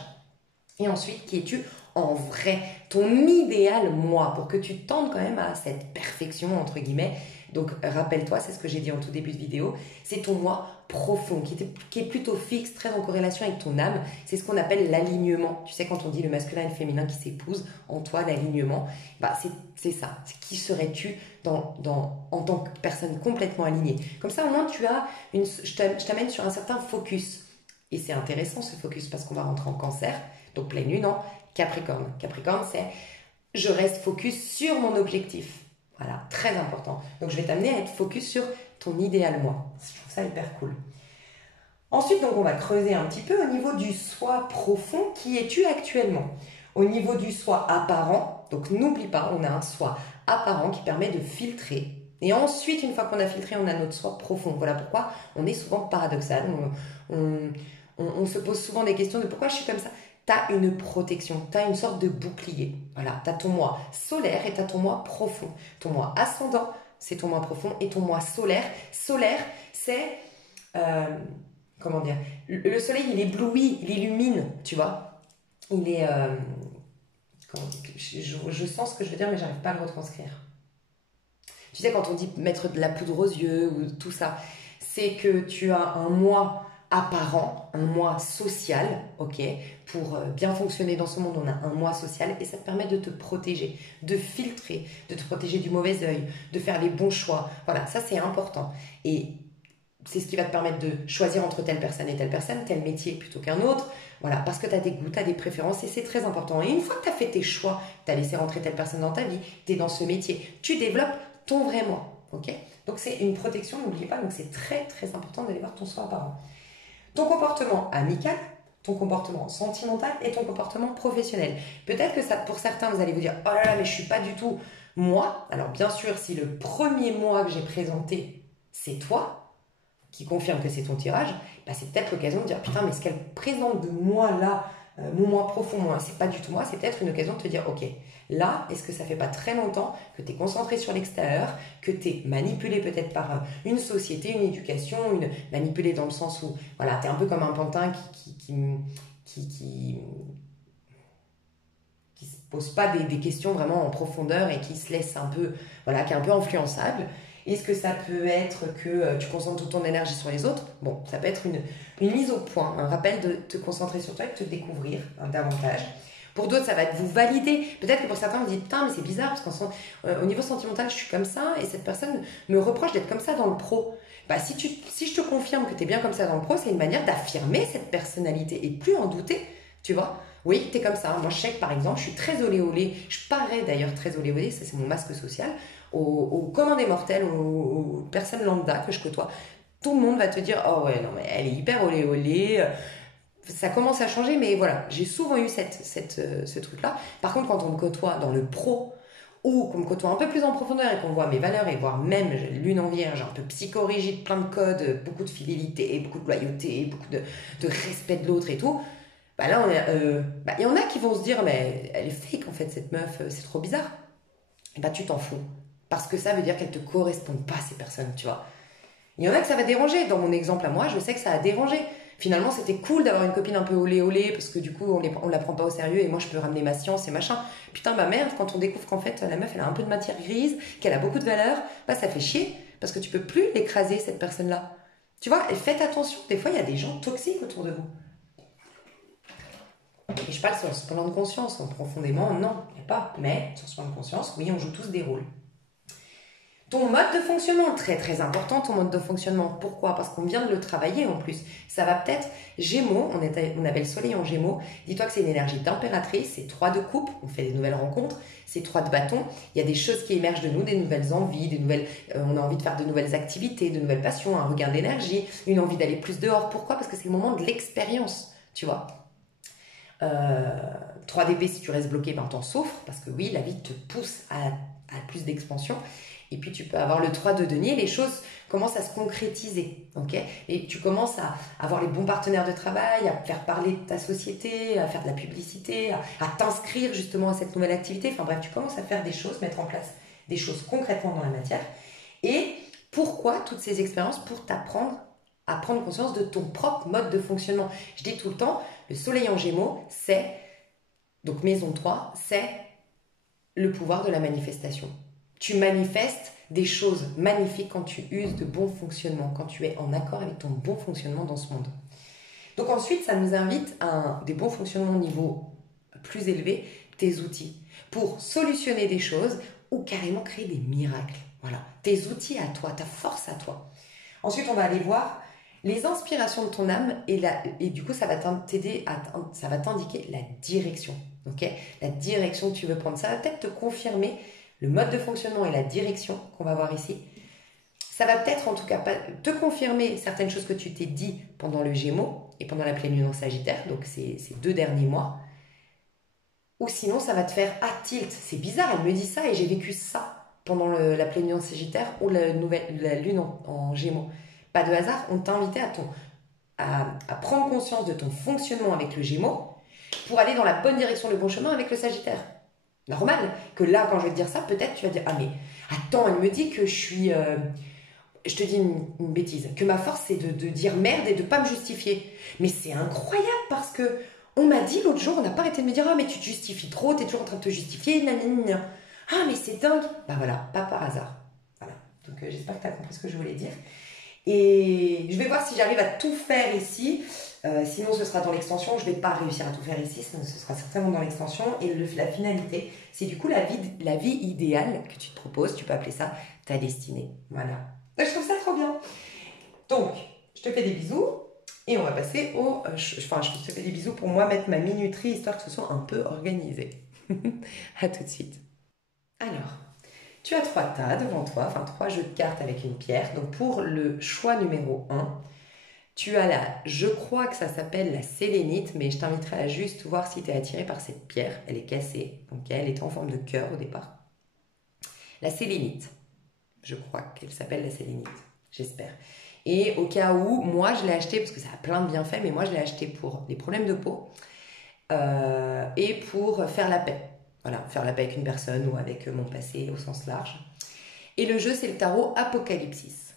Et ensuite, qui es-tu en vrai, ton idéal moi, pour que tu tendes quand même à cette perfection, entre guillemets. Donc, rappelle-toi, c'est ce que j'ai dit en tout début de vidéo, c'est ton moi profond, qui est plutôt fixe, très en corrélation avec ton âme. C'est ce qu'on appelle l'alignement. Tu sais, quand on dit le masculin et le féminin qui s'épousent, en toi, l'alignement, bah, c'est ça. C'est qui serais-tu en tant que personne complètement alignée. Comme ça, au moins, je t'amène sur un certain focus. Et c'est intéressant ce focus parce qu'on va rentrer en cancer. Donc pleine lune en Capricorne. Capricorne, c'est je reste focus sur mon objectif. Voilà, très important. Donc je vais t'amener à être focus sur ton idéal moi. Je trouve ça hyper cool. Ensuite, donc on va creuser un petit peu au niveau du soi profond. Qui es-tu actuellement? Au niveau du soi apparent, donc n'oublie pas, on a un soi apparent qui permet de filtrer. Et ensuite, une fois qu'on a filtré, on a notre soi profond. Voilà pourquoi on est souvent paradoxal. On se pose souvent des questions de pourquoi je suis comme ça. Tu as une protection, tu as une sorte de bouclier. Voilà, tu as ton moi solaire et tu as ton moi profond. Ton moi ascendant, c'est ton moi profond. Et ton moi solaire, c'est... comment dire? Le soleil, il éblouit, il illumine, tu vois. Il est... je sens ce que je veux dire, mais j'arrive pas à le retranscrire. Tu sais, quand on dit mettre de la poudre aux yeux ou tout ça, c'est que tu as un moi apparent, un moi social, ok, pour bien fonctionner dans ce monde, on a un moi social et ça te permet de te protéger, de filtrer, de te protéger du mauvais œil, de faire les bons choix. Voilà, ça c'est important. Et c'est ce qui va te permettre de choisir entre telle personne et telle personne, tel métier plutôt qu'un autre. Voilà, parce que tu as des goûts, tu as des préférences et c'est très important. Et une fois que tu as fait tes choix, tu as laissé rentrer telle personne dans ta vie, tu es dans ce métier, tu développes ton vrai moi. ok? Donc c'est une protection, n'oubliez pas, donc c'est très très important d'aller voir ton soin apparent. Ton comportement amical, ton comportement sentimental et ton comportement professionnel. Peut-être que ça, pour certains, vous allez vous dire « Oh là là, mais je suis pas du tout moi ». Alors bien sûr, si le premier moi que j'ai présenté, c'est toi, qui confirme que c'est ton tirage, bah c'est peut-être l'occasion de dire « Putain, mais ce qu'elle présente de moi là, mon moi profond, moi, c'est pas du tout moi », c'est peut-être une occasion de te dire « Ok, là, est-ce que ça fait pas très longtemps que tu es concentré sur l'extérieur, que tu es manipulé peut-être par une société, une éducation, manipulé dans le sens où voilà, tu es un peu comme un pantin qui se pose pas des questions vraiment en profondeur et qui se laisse un peu, voilà, qui est un peu influençable. Est-ce que ça peut être que tu concentres toute ton énergie sur les autres? Bon, ça peut être une mise au point, un rappel de te concentrer sur toi et de te découvrir davantage. Pour d'autres, ça va être vous valider. Peut-être que pour certains, vous dites, putain, mais c'est bizarre, parce qu'au niveau sentimental, je suis comme ça, et cette personne me reproche d'être comme ça dans le pro. Bah, si je te confirme que tu es bien comme ça dans le pro, c'est une manière d'affirmer cette personnalité et plus en douter, tu vois. Oui, tu es comme ça. Moi, je sais que par exemple, je suis très olé olé. Je parais d'ailleurs très olé olé, ça c'est mon masque social. Aux commandes des mortels, aux personnes lambda que je côtoie, tout le monde va te dire, oh ouais, non, mais elle est hyper olé olé. Ça commence à changer, mais voilà, j'ai souvent eu ce truc-là. Par contre, quand on me côtoie dans le pro, ou qu'on me côtoie un peu plus en profondeur et qu'on voit mes valeurs, et voire même lune en vierge, un peu psychorigide, plein de codes, beaucoup de fidélité, beaucoup de loyauté, beaucoup de respect de l'autre et tout, bah là, il y en a qui vont se dire, mais elle est fake en fait, cette meuf, c'est trop bizarre. Et bah tu t'en fous. Parce que ça veut dire qu'elle te correspond pas, ces personnes, tu vois. Il y en a que ça va déranger. Dans mon exemple à moi, je sais que ça a dérangé. Finalement, c'était cool d'avoir une copine un peu olé olé parce que du coup, on la prend pas au sérieux et moi, je peux ramener ma science et machin. Putain, bah merde, quand on découvre qu'en fait, la meuf, elle a un peu de matière grise, qu'elle a beaucoup de valeur, bah ça fait chier parce que tu peux plus l'écraser, cette personne-là. Tu vois, et faites attention. Des fois, il y a des gens toxiques autour de vous. Et je parle sur ce plan de conscience. Profondément, non, il n'y a pas. Mais sur ce plan de conscience, oui, on joue tous des rôles. Ton mode de fonctionnement, très très important ton mode de fonctionnement. Pourquoi? Parce qu'on vient de le travailler en plus. Ça va peut-être, Gémeaux, on avait le soleil en Gémeaux. Dis-toi que c'est une énergie d'impératrice, c'est 3 de coupe, on fait des nouvelles rencontres, c'est 3 de bâton. Il y a des choses qui émergent de nous, des nouvelles envies, on a envie de faire de nouvelles activités, de nouvelles passions, un regain d'énergie, une envie d'aller plus dehors. Pourquoi? Parce que c'est le moment de l'expérience, tu vois. 3 d'épée, si tu restes bloqué, ben t'en souffres, parce que oui, la vie te pousse à plus d'expansion. Et puis tu peux avoir le 3 de denier, les choses commencent à se concrétiser, ok? Et tu commences à avoir les bons partenaires de travail, à faire parler de ta société, à faire de la publicité, à t'inscrire justement à cette nouvelle activité. Enfin bref, tu commences à faire des choses, mettre en place des choses concrètement dans la matière. Et pourquoi toutes ces expériences? Pour t'apprendre à prendre conscience de ton propre mode de fonctionnement. Je dis tout le temps, le soleil en Gémeaux, c'est, donc maison 3, c'est le pouvoir de la manifestation. Tu manifestes des choses magnifiques quand tu uses de bons fonctionnements, quand tu es en accord avec ton bon fonctionnement dans ce monde. Donc ensuite, ça nous invite à des bons fonctionnements au niveau plus élevé, tes outils, pour solutionner des choses ou carrément créer des miracles. Voilà, tes outils à toi, ta force à toi. Ensuite, on va aller voir les inspirations de ton âme et du coup, ça va t'aider, ça va t'indiquer la direction. Okay, la direction que tu veux prendre. Ça va peut-être te confirmer le mode de fonctionnement et la direction qu'on va voir ici. Ça va peut-être en tout cas te confirmer certaines choses que tu t'es dit pendant le Gémeaux et pendant la pleine lune en Sagittaire, donc ces 2 derniers mois. Ou sinon, ça va te faire tilt. C'est bizarre, elle me dit ça et j'ai vécu ça pendant la pleine lune en Sagittaire ou la lune en Gémeaux. Pas de hasard, on t'a invité à prendre conscience de ton fonctionnement avec le Gémeaux pour aller dans la bonne direction, le bon chemin avec le Sagittaire. Normal que là, quand je vais te dire ça, peut-être tu vas dire « Ah mais attends, elle me dit que je suis... je te dis une bêtise, que ma force c'est de dire merde et de ne pas me justifier. Mais c'est incroyable parce que on m'a dit l'autre jour, on n'a pas arrêté de me dire « Ah mais tu te justifies trop, tu es toujours en train de te justifier, nanana. Ah mais c'est dingue !» Bah voilà, pas par hasard. Voilà, donc j'espère que tu as compris ce que je voulais dire. Et je vais voir si j'arrive à tout faire ici. Sinon, ce sera dans l'extension. Je ne vais pas réussir à tout faire ici. Ce sera certainement dans l'extension. Et la finalité, c'est du coup la vie idéale que tu te proposes. Tu peux appeler ça ta destinée. Voilà. Je trouve ça trop bien. Donc, je te fais des bisous. Et on va passer je te fais des bisous pour moi mettre ma minuterie, histoire que ce soit un peu organisé. À tout de suite. Alors, Tu as 3 tas devant toi, enfin 3 jeux de cartes avec une pierre. Donc pour le choix numéro 1, tu as là, je crois que ça s'appelle la sélénite, mais je t'inviterai à juste voir si tu es attiré par cette pierre. Elle est cassée, donc elle est en forme de cœur au départ. La sélénite, je crois qu'elle s'appelle la sélénite, j'espère. Et au cas où, moi je l'ai acheté, parce que ça a plein de bienfaits, mais moi je l'ai acheté pour les problèmes de peau et pour faire la paix. Voilà, faire la paix avec une personne ou avec mon passé au sens large. Et le jeu, c'est le tarot Apocalypsis.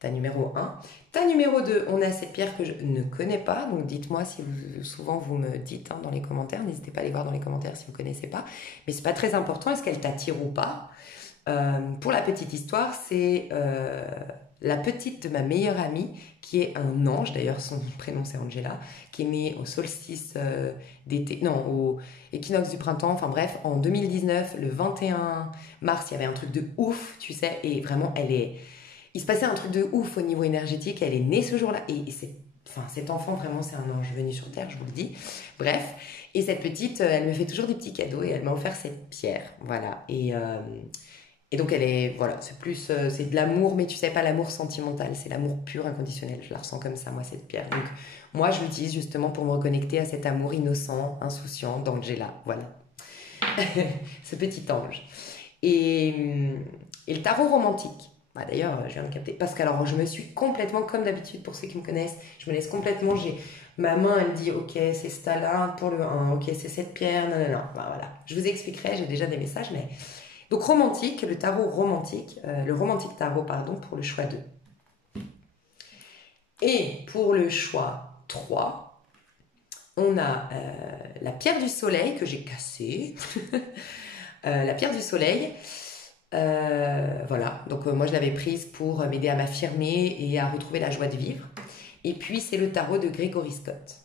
Ta numéro 1. Ta numéro 2, on a cette pierre que je ne connais pas. Donc dites-moi si souvent vous me dites dans les commentaires. N'hésitez pas à aller voir dans les commentaires si vous ne connaissez pas. Mais ce n'est pas très important, est-ce qu'elle t'attire ou pas. Pour la petite histoire, c'est la petite de ma meilleure amie qui est un ange. D'ailleurs, son prénom c'est Angela, qui est née au solstice d'été, non, au équinoxe du printemps. Enfin bref, en 2019, le 21 mars, il y avait un truc de ouf, tu sais. Et vraiment, il se passait un truc de ouf au niveau énergétique. Elle est née ce jour-là. Et cet enfant, vraiment, c'est un ange venu sur Terre, je vous le dis. Bref. Et cette petite, elle me fait toujours des petits cadeaux et elle m'a offert cette pierre. Voilà. Et donc, elle est, voilà, c'est de l'amour, mais tu sais, pas l'amour sentimental. C'est l'amour pur, inconditionnel. Je la ressens comme ça, moi, cette pierre. Donc, moi, je l'utilise justement pour me reconnecter à cet amour innocent, insouciant d'Angela. Voilà. Ce petit ange. Et le tarot romantique. Bah, d'ailleurs, je viens de capter. Parce que alors, je me suis complètement, comme d'habitude, pour ceux qui me connaissent, je me laisse complètement. Ma main, elle dit, ok, c'est ça là pour le 1, ok, c'est cette pierre, non, non, non. Bah, voilà. Je vous expliquerai, j'ai déjà des messages, mais. Donc, romantique, le tarot romantique, le romantique tarot, pardon, pour le choix 2. Et pour le choix 3, on a la pierre du soleil que j'ai cassée. La pierre du soleil. Voilà, donc moi je l'avais prise pour m'aider à m'affirmer et à retrouver la joie de vivre. Et puis c'est le tarot de Gregory Scott,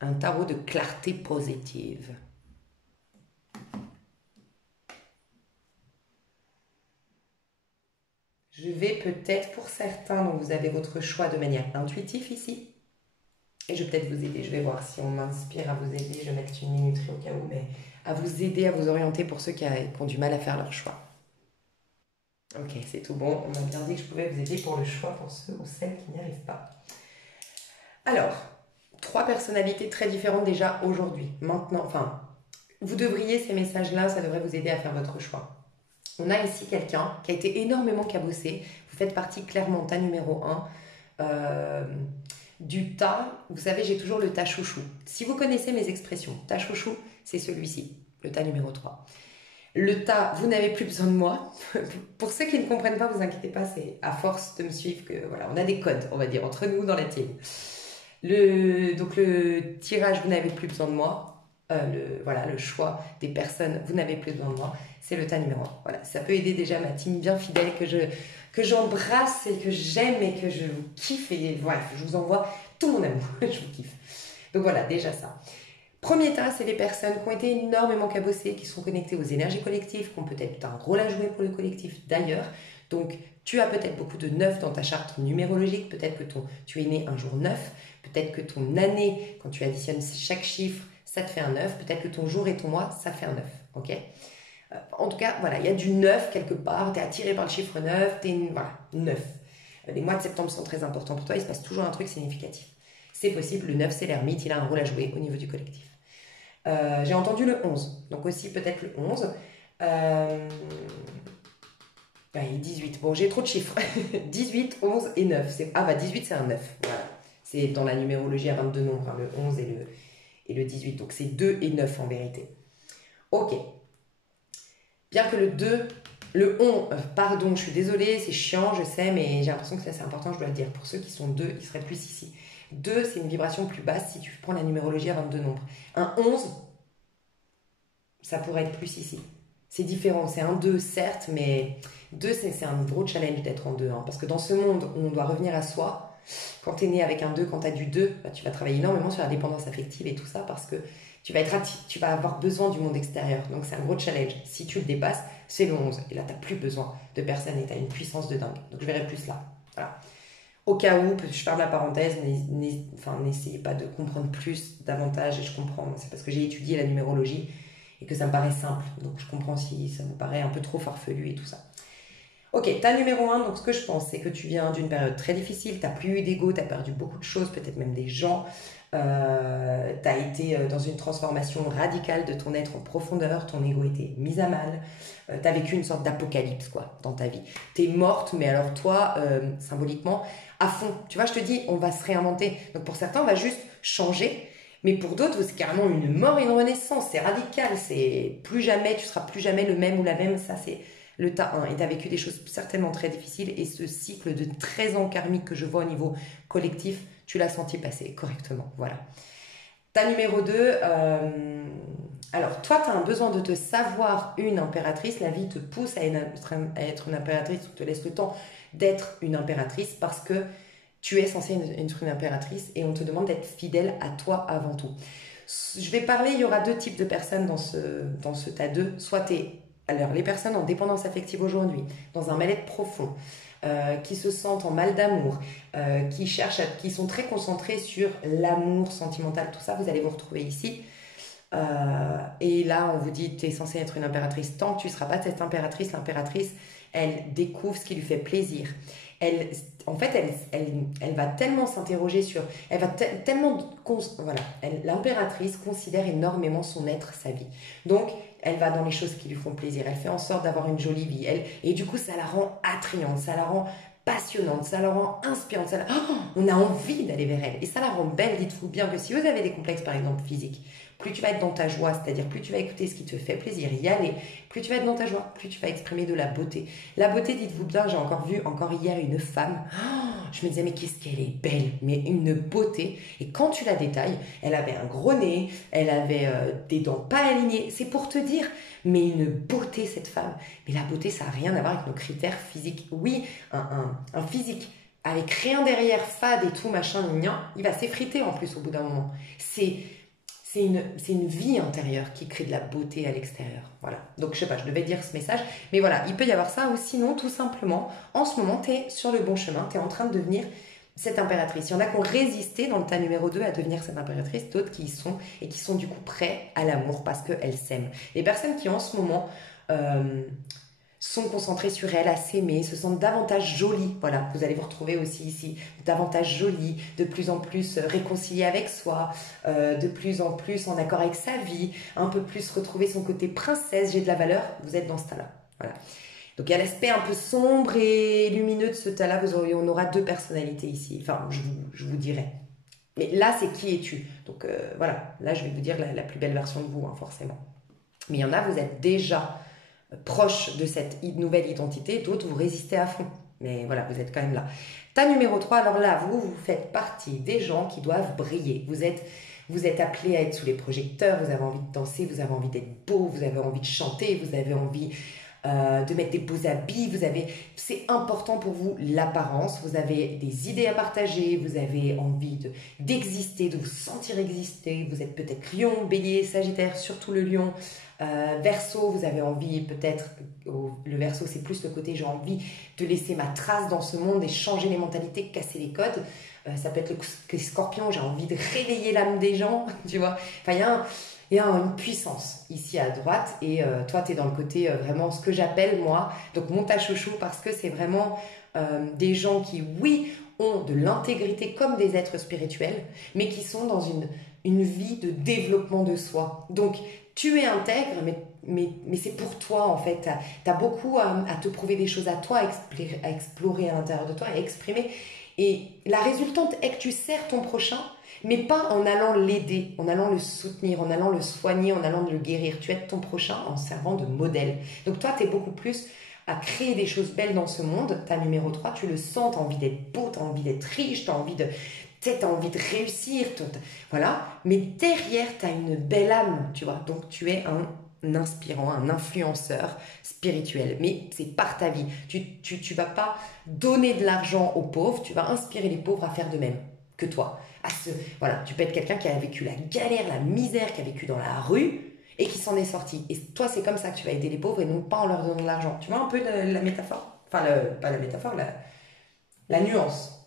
un tarot de clarté positive. Je vais peut-être pour certains, donc vous avez votre choix de manière intuitive ici. Et je vais peut-être vous aider, je vais voir si on m'inspire à vous aider, je vais mettre une minuterie au cas où, mais à vous aider, à vous orienter pour ceux qui ont du mal à faire leur choix. Ok, c'est tout bon. On m'a bien dit que je pouvais vous aider pour le choix pour ceux ou celles qui n'y arrivent pas. Alors, 3 personnalités très différentes déjà aujourd'hui. Maintenant, enfin, vous devriez, ces messages-là, ça devrait vous aider à faire votre choix. On a ici quelqu'un qui a été énormément cabossé. Vous faites partie clairement, tas numéro 1. Du tas, vous savez, j'ai toujours le tas chouchou. Si vous connaissez mes expressions, tas chouchou, c'est celui-ci, le tas numéro 3. Le tas, vous n'avez plus besoin de moi. Pour ceux qui ne comprennent pas, vous inquiétez pas, c'est à force de me suivre que voilà, on a des codes, on va dire, entre nous dans la team. Donc le tirage, vous n'avez plus besoin de moi. Le choix des personnes, vous n'avez plus besoin de moi. C'est le tas numéro 1. Voilà, ça peut aider déjà ma team bien fidèle que j'embrasse et que j'aime et que je vous kiffe. Et voilà, je vous envoie tout mon amour. Je vous kiffe. Donc voilà, déjà ça. Premier tas, c'est les personnes qui ont été énormément cabossées, qui sont connectées aux énergies collectives, qui ont peut-être un rôle à jouer pour le collectif d'ailleurs. Donc, tu as peut-être beaucoup de 9 dans ta charte numérologique. Peut-être que tu es né un jour 9. Peut-être que ton année, quand tu additionnes chaque chiffre, ça te fait un 9. Peut-être que ton jour et ton mois, ça fait un 9. Ok ? En tout cas, voilà, il y a du 9 quelque part. Tu es attiré par le chiffre 9. Voilà, 9. Les mois de septembre sont très importants pour toi. Il se passe toujours un truc significatif. C'est possible. Le 9, c'est l'ermite. Il a un rôle à jouer au niveau du collectif. J'ai entendu le 11, donc aussi peut-être le 11. 18, bon j'ai trop de chiffres. 18, 11 et 9. 18 c'est un 9, voilà. C'est dans la numérologie à 22 nombres, hein, le 11 et le 18, donc c'est 2 et 9 en vérité. Ok. Bien que le 2, le 11, pardon, je suis désolée, c'est chiant, je sais, mais j'ai l'impression que ça c'est important, je dois le dire. Pour ceux qui sont 2, ils seraient plus ici. 2, c'est une vibration plus basse si tu prends la numérologie à 22 nombres. Un 11, ça pourrait être plus ici. C'est différent, c'est un 2 certes, mais 2 c'est un gros challenge d'être en 2. Hein, parce que dans ce monde où on doit revenir à soi, quand tu es né avec un 2, quand tu as du 2, bah, tu vas travailler énormément sur la dépendance affective et tout ça parce que tu vas avoir besoin du monde extérieur. Donc c'est un gros challenge. Si tu le dépasses, c'est le 11. Et là, tu n'as plus besoin de personne et tu as une puissance de dingue. Donc je verrai plus là. Voilà. Au cas où, je ferme la parenthèse, n'essayez pas de comprendre plus, davantage, et je comprends, c'est parce que j'ai étudié la numérologie et que ça me paraît simple, donc je comprends si ça vous paraît un peu trop farfelu et tout ça. Ok, ta numéro 1, donc ce que je pense, c'est que tu viens d'une période très difficile, tu n'as plus eu d'ego, tu as perdu beaucoup de choses, peut-être même des gens, tu as été dans une transformation radicale de ton être en profondeur, ton ego était mis à mal, tu as vécu une sorte d'apocalypse quoi dans ta vie. Tu es morte, mais alors toi, symboliquement, à fond. Tu vois, je te dis, on va se réinventer. Donc pour certains, on va juste changer, mais pour d'autres, c'est carrément une mort et une renaissance, c'est radical, c'est plus jamais, tu seras plus jamais le même ou la même, ça c'est le tas 1. Et tu as vécu des choses certainement très difficiles et ce cycle de 13 ans karmique que je vois au niveau collectif, tu l'as senti passer correctement. Voilà. Ta numéro 2, alors toi, tu as un besoin de te savoir une impératrice. La vie te pousse à être une impératrice ou te laisse le temps d'être une impératrice parce que tu es censée être une impératrice et on te demande d'être fidèle à toi avant tout. Je vais parler, il y aura deux types de personnes dans ce tas 2. Soit tu es alors, les personnes en dépendance affective aujourd'hui, dans un mal-être profond, qui se sentent en mal d'amour, qui sont très concentrées sur l'amour sentimental, tout ça, vous allez vous retrouver ici. Et là, on vous dit, tu es censée être une impératrice. Tant que tu ne seras pas cette impératrice, l'impératrice, elle découvre ce qui lui fait plaisir. En fait, elle va tellement s'interroger sur... Elle va tellement... Voilà, l'impératrice considère énormément son être, sa vie. Donc, elle va dans les choses qui lui font plaisir. Elle fait en sorte d'avoir une jolie vie. Et du coup, ça la rend attrayante, ça la rend passionnante, ça la rend inspirante. On a envie d'aller vers elle. Et ça la rend belle. Dites-vous bien que si vous avez des complexes, par exemple, physiques, plus tu vas être dans ta joie, c'est-à-dire plus tu vas écouter ce qui te fait plaisir, y aller, plus tu vas être dans ta joie, plus tu vas exprimer de la beauté. La beauté, dites-vous bien, j'ai encore vu, encore hier, une femme, je me disais, mais qu'est-ce qu'elle est belle, mais une beauté. Et quand tu la détailles, elle avait un gros nez, elle avait des dents pas alignées, c'est pour te dire, mais une beauté cette femme. Mais la beauté, ça n'a rien à voir avec nos critères physiques. Oui, un physique avec rien derrière, fade et tout, machin, mignon, il va s'effriter en plus au bout d'un moment. C'est une vie intérieure qui crée de la beauté à l'extérieur. Voilà. Donc, je sais pas, je devais dire ce message. Mais voilà, il peut y avoir ça ou sinon, tout simplement, en ce moment, tu es sur le bon chemin. Tu es en train de devenir cette impératrice. Il y en a qui ont résisté dans le tas numéro 2 à devenir cette impératrice. D'autres qui y sont et qui sont du coup prêts à l'amour parce qu'elles s'aiment. Les personnes qui en ce moment... sont concentrées sur elles, à s'aimer, se sentent davantage jolies. Voilà, vous allez vous retrouver aussi ici, davantage jolies, de plus en plus réconciliées avec soi, de plus en plus en accord avec sa vie, un peu plus retrouver son côté princesse, j'ai de la valeur, vous êtes dans ce tas-là. Voilà. Donc il y a l'aspect un peu sombre et lumineux de ce tas-là, on aura deux personnalités ici, enfin je vous dirai. Mais là, c'est qui es-tu? Donc voilà, là je vais vous dire la plus belle version de vous, hein, forcément. Mais il y en a, vous êtes déjà proche de cette nouvelle identité, d'autres vous résistez à fond. Mais voilà, vous êtes quand même là. Tas numéro 3, alors là, vous faites partie des gens qui doivent briller. Vous êtes appelés à être sous les projecteurs, vous avez envie de danser, vous avez envie d'être beau, vous avez envie de chanter, vous avez envie de mettre des beaux habits, c'est important pour vous l'apparence, vous avez des idées à partager, vous avez envie d'exister, de vous sentir exister, vous êtes peut-être lion, bélier, sagittaire, surtout le lion, Verseau, vous avez envie peut-être, le Verseau c'est plus le côté j'ai envie de laisser ma trace dans ce monde et changer les mentalités, casser les codes. Ça peut être le Scorpion, j'ai envie de réveiller l'âme des gens, tu vois. Enfin, il y a une puissance ici à droite et toi tu es dans le côté vraiment ce que j'appelle moi, donc mon tas chouchou, parce que c'est vraiment des gens qui, oui, ont de l'intégrité comme des êtres spirituels, mais qui sont dans une vie de développement de soi. Donc, tu es intègre, mais c'est pour toi en fait. Tu as beaucoup à te prouver des choses à toi, à explorer à l'intérieur de toi, à exprimer. Et la résultante est que tu sers ton prochain, mais pas en allant l'aider, en allant le soutenir, en allant le soigner, en allant le guérir. Tu aides ton prochain en servant de modèle. Donc toi, tu es beaucoup plus à créer des choses belles dans ce monde. Ta numéro 3, tu le sens, tu as envie d'être beau, tu as envie d'être riche, tu as envie de réussir, voilà. Mais derrière, tu as une belle âme, tu vois. Donc, tu es un inspirant, un influenceur spirituel. Mais c'est par ta vie. Tu vas pas donner de l'argent aux pauvres, tu vas inspirer les pauvres à faire de même que toi. Voilà, tu peux être quelqu'un qui a vécu la galère, la misère, qui a vécu dans la rue et qui s'en est sorti. Et toi, c'est comme ça que tu vas aider les pauvres et non pas en leur donnant de l'argent. Tu vois un peu la métaphore? Enfin, pas la métaphore, la nuance.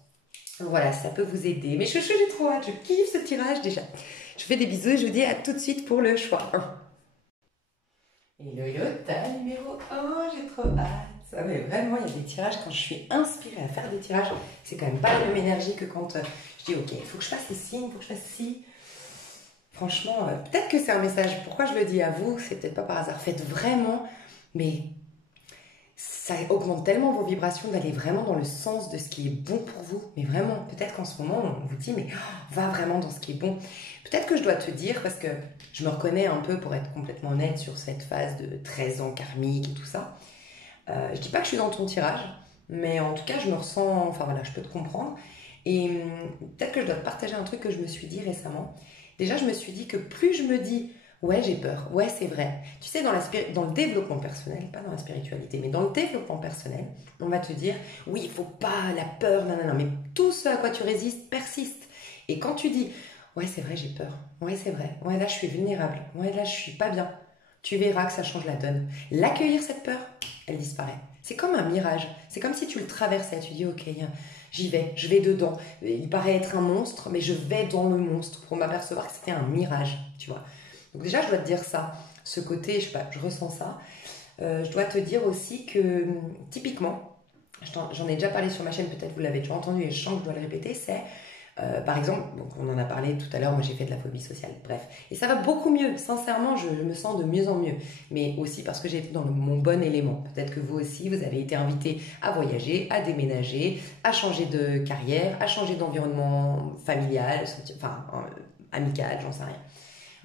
Voilà, ça peut vous aider. Mais chouchou, j'ai trop hâte, je kiffe ce tirage déjà. Je fais des bisous et je vous dis à tout de suite pour le choix. Hello, hello, ta numéro 1, j'ai trop hâte. Ça, mais vraiment, il y a des tirages, quand je suis inspirée à faire des tirages, c'est quand même pas la même énergie que quand je dis, ok, il faut que je fasse ci, il faut que je fasse ci. Franchement, peut-être que c'est un message. Pourquoi je le dis à vous? C'est peut-être pas par hasard. Faites vraiment, mais ça augmente tellement vos vibrations d'aller vraiment dans le sens de ce qui est bon pour vous. Mais vraiment, peut-être qu'en ce moment, on vous dit, mais va vraiment dans ce qui est bon. Peut-être que je dois te dire, parce que je me reconnais un peu, pour être complètement honnête, sur cette phase de 13 ans karmique et tout ça. Je dis pas que je suis dans ton tirage, mais en tout cas, je me ressens, enfin voilà, je peux te comprendre. Et peut-être que je dois te partager un truc que je me suis dit récemment. Déjà, je me suis dit que plus je me dis, ouais, j'ai peur, ouais, c'est vrai. Tu sais, dans le développement personnel, pas dans la spiritualité, mais dans le développement personnel, on va te dire, oui, il faut pas la peur, non, non, non, mais tout ce à quoi tu résistes persiste. Et quand tu dis, ouais, c'est vrai, j'ai peur, ouais, c'est vrai, ouais, là, je suis vulnérable, ouais, là, je suis pas bien, tu verras que ça change la donne. L'accueillir, cette peur, elle disparaît. C'est comme un mirage. C'est comme si tu le traversais. Tu dis, ok, j'y vais, je vais dedans. Il paraît être un monstre, mais je vais dans le monstre pour m'apercevoir que c'était un mirage, tu vois. Donc déjà, je dois te dire ça. Ce côté, je sais pas, je ressens ça. Je dois te dire aussi que, typiquement, j'en ai déjà parlé sur ma chaîne, peut-être vous l'avez déjà entendu et je sens que je dois le répéter, c'est par exemple, donc on en a parlé tout à l'heure, moi j'ai fait de la phobie sociale, bref. Et ça va beaucoup mieux, sincèrement, je me sens de mieux en mieux. Mais aussi parce que j'ai été dans mon bon élément. Peut-être que vous aussi, vous avez été invité à voyager, à déménager, à changer de carrière, à changer d'environnement familial, enfin amical, j'en sais rien.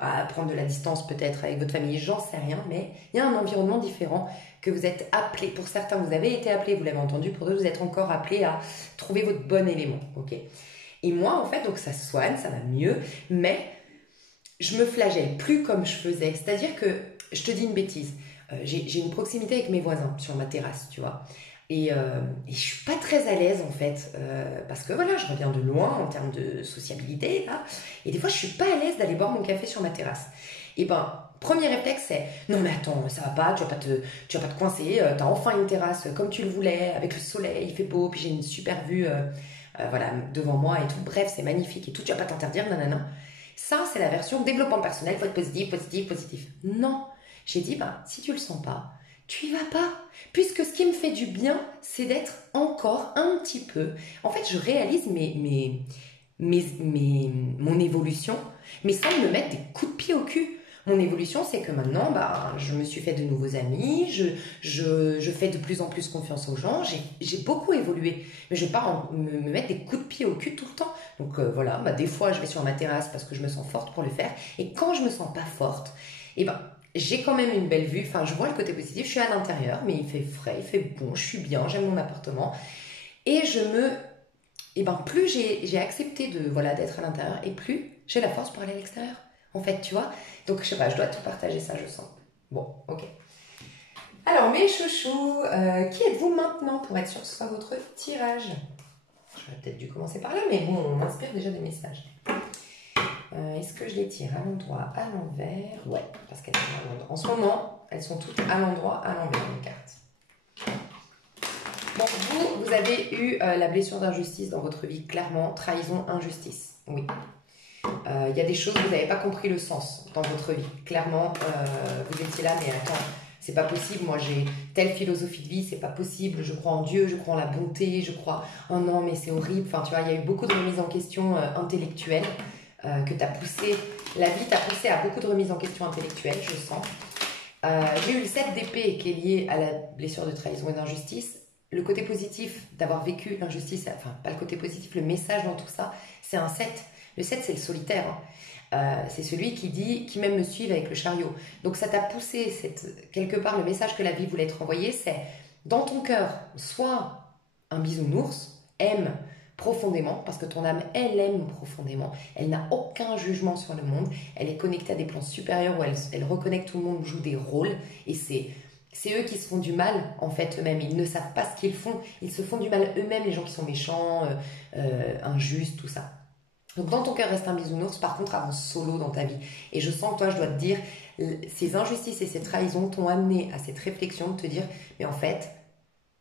À prendre de la distance peut-être avec votre famille, j'en sais rien, mais il y a un environnement différent que vous êtes appelé. Pour certains, vous avez été appelé, vous l'avez entendu, pour d'autres, vous êtes encore appelé à trouver votre bon élément, ok? Et moi, en fait, donc ça se soigne, ça va mieux, mais je me flagelle plus comme je faisais. C'est-à-dire que, je te dis une bêtise, j'ai une proximité avec mes voisins sur ma terrasse, tu vois. Et je suis pas très à l'aise, en fait, parce que voilà, je reviens de loin en termes de sociabilité, là. Et des fois, je suis pas à l'aise d'aller boire mon café sur ma terrasse. Et ben, premier réflexe, c'est non, mais attends, ça va pas, tu vas pas te coincer, t'as enfin une terrasse comme tu le voulais, avec le soleil, il fait beau, puis j'ai une super vue. Voilà, devant moi et tout. Bref, c'est magnifique et tout, tu vas pas t'interdire, nanana. Ça, c'est la version développement personnel, faut être positif, positif, positif. Non, j'ai dit, bah, si tu le sens pas, tu y vas pas. Puisque ce qui me fait du bien, c'est d'être encore un petit peu. En fait, je réalise mon évolution, mais sans me mettre des coups de pied au cul. Mon évolution, c'est que maintenant, bah, je me suis fait de nouveaux amis, je fais de plus en plus confiance aux gens, j'ai beaucoup évolué. Mais je ne vais pas me mettre des coups de pied au cul tout le temps. Donc voilà, bah, des fois, je vais sur ma terrasse parce que je me sens forte pour le faire. Et quand je me sens pas forte, eh ben, j'ai quand même une belle vue. Enfin, je vois le côté positif, je suis à l'intérieur, mais il fait frais, il fait bon, je suis bien, j'aime mon appartement. Et et ben plus j'ai accepté de voilà d'être à l'intérieur et plus j'ai la force pour aller à l'extérieur. En fait, tu vois. Donc je sais pas, je dois tout partager ça, je sens. Bon, ok. Alors mes chouchous, qui êtes-vous maintenant pour être sûr que ce soit votre tirage? J'aurais peut-être dû commencer par là, mais bon, on m'inspire déjà des messages. Est-ce que je les tire à l'endroit, à l'envers? Ouais, parce qu'elles sont à l'endroit. En ce moment, elles sont toutes à l'endroit, à l'envers, les cartes. Bon, vous avez eu la blessure d'injustice dans votre vie, clairement, trahison, injustice. Oui. Il y a des choses, vous n'avez pas compris le sens dans votre vie. Clairement, vous étiez là, mais attends, c'est pas possible, moi j'ai telle philosophie de vie, c'est pas possible, je crois en Dieu, je crois en la bonté, je crois, oh non, mais c'est horrible. Enfin, tu vois, il y a eu beaucoup de remises en question intellectuelles que t'as poussé, la vie t'a poussé à beaucoup de remises en question intellectuelles, je sens. J'ai eu le 7 d'épée qui est lié à la blessure de trahison et d'injustice. Le côté positif d'avoir vécu l'injustice, enfin pas le côté positif, le message dans tout ça, c'est un 7. Le 7, c'est le solitaire. C'est celui qui même me suit avec le chariot. Donc ça t'a poussé, quelque part, le message que la vie voulait te renvoyer, c'est dans ton cœur, sois un bisounours, aime profondément, parce que ton âme, elle aime profondément. Elle n'a aucun jugement sur le monde. Elle est connectée à des plans supérieurs où elle reconnaît que tout le monde joue des rôles. Et c'est eux qui se font du mal, en fait, eux-mêmes. Ils ne savent pas ce qu'ils font. Ils se font du mal eux-mêmes, les gens qui sont méchants, injustes, tout ça. Donc dans ton cœur reste un bisounours, par contre avance solo dans ta vie. Et je sens que toi, je dois te dire, ces injustices et ces trahisons t'ont amené à cette réflexion de te dire, mais en fait,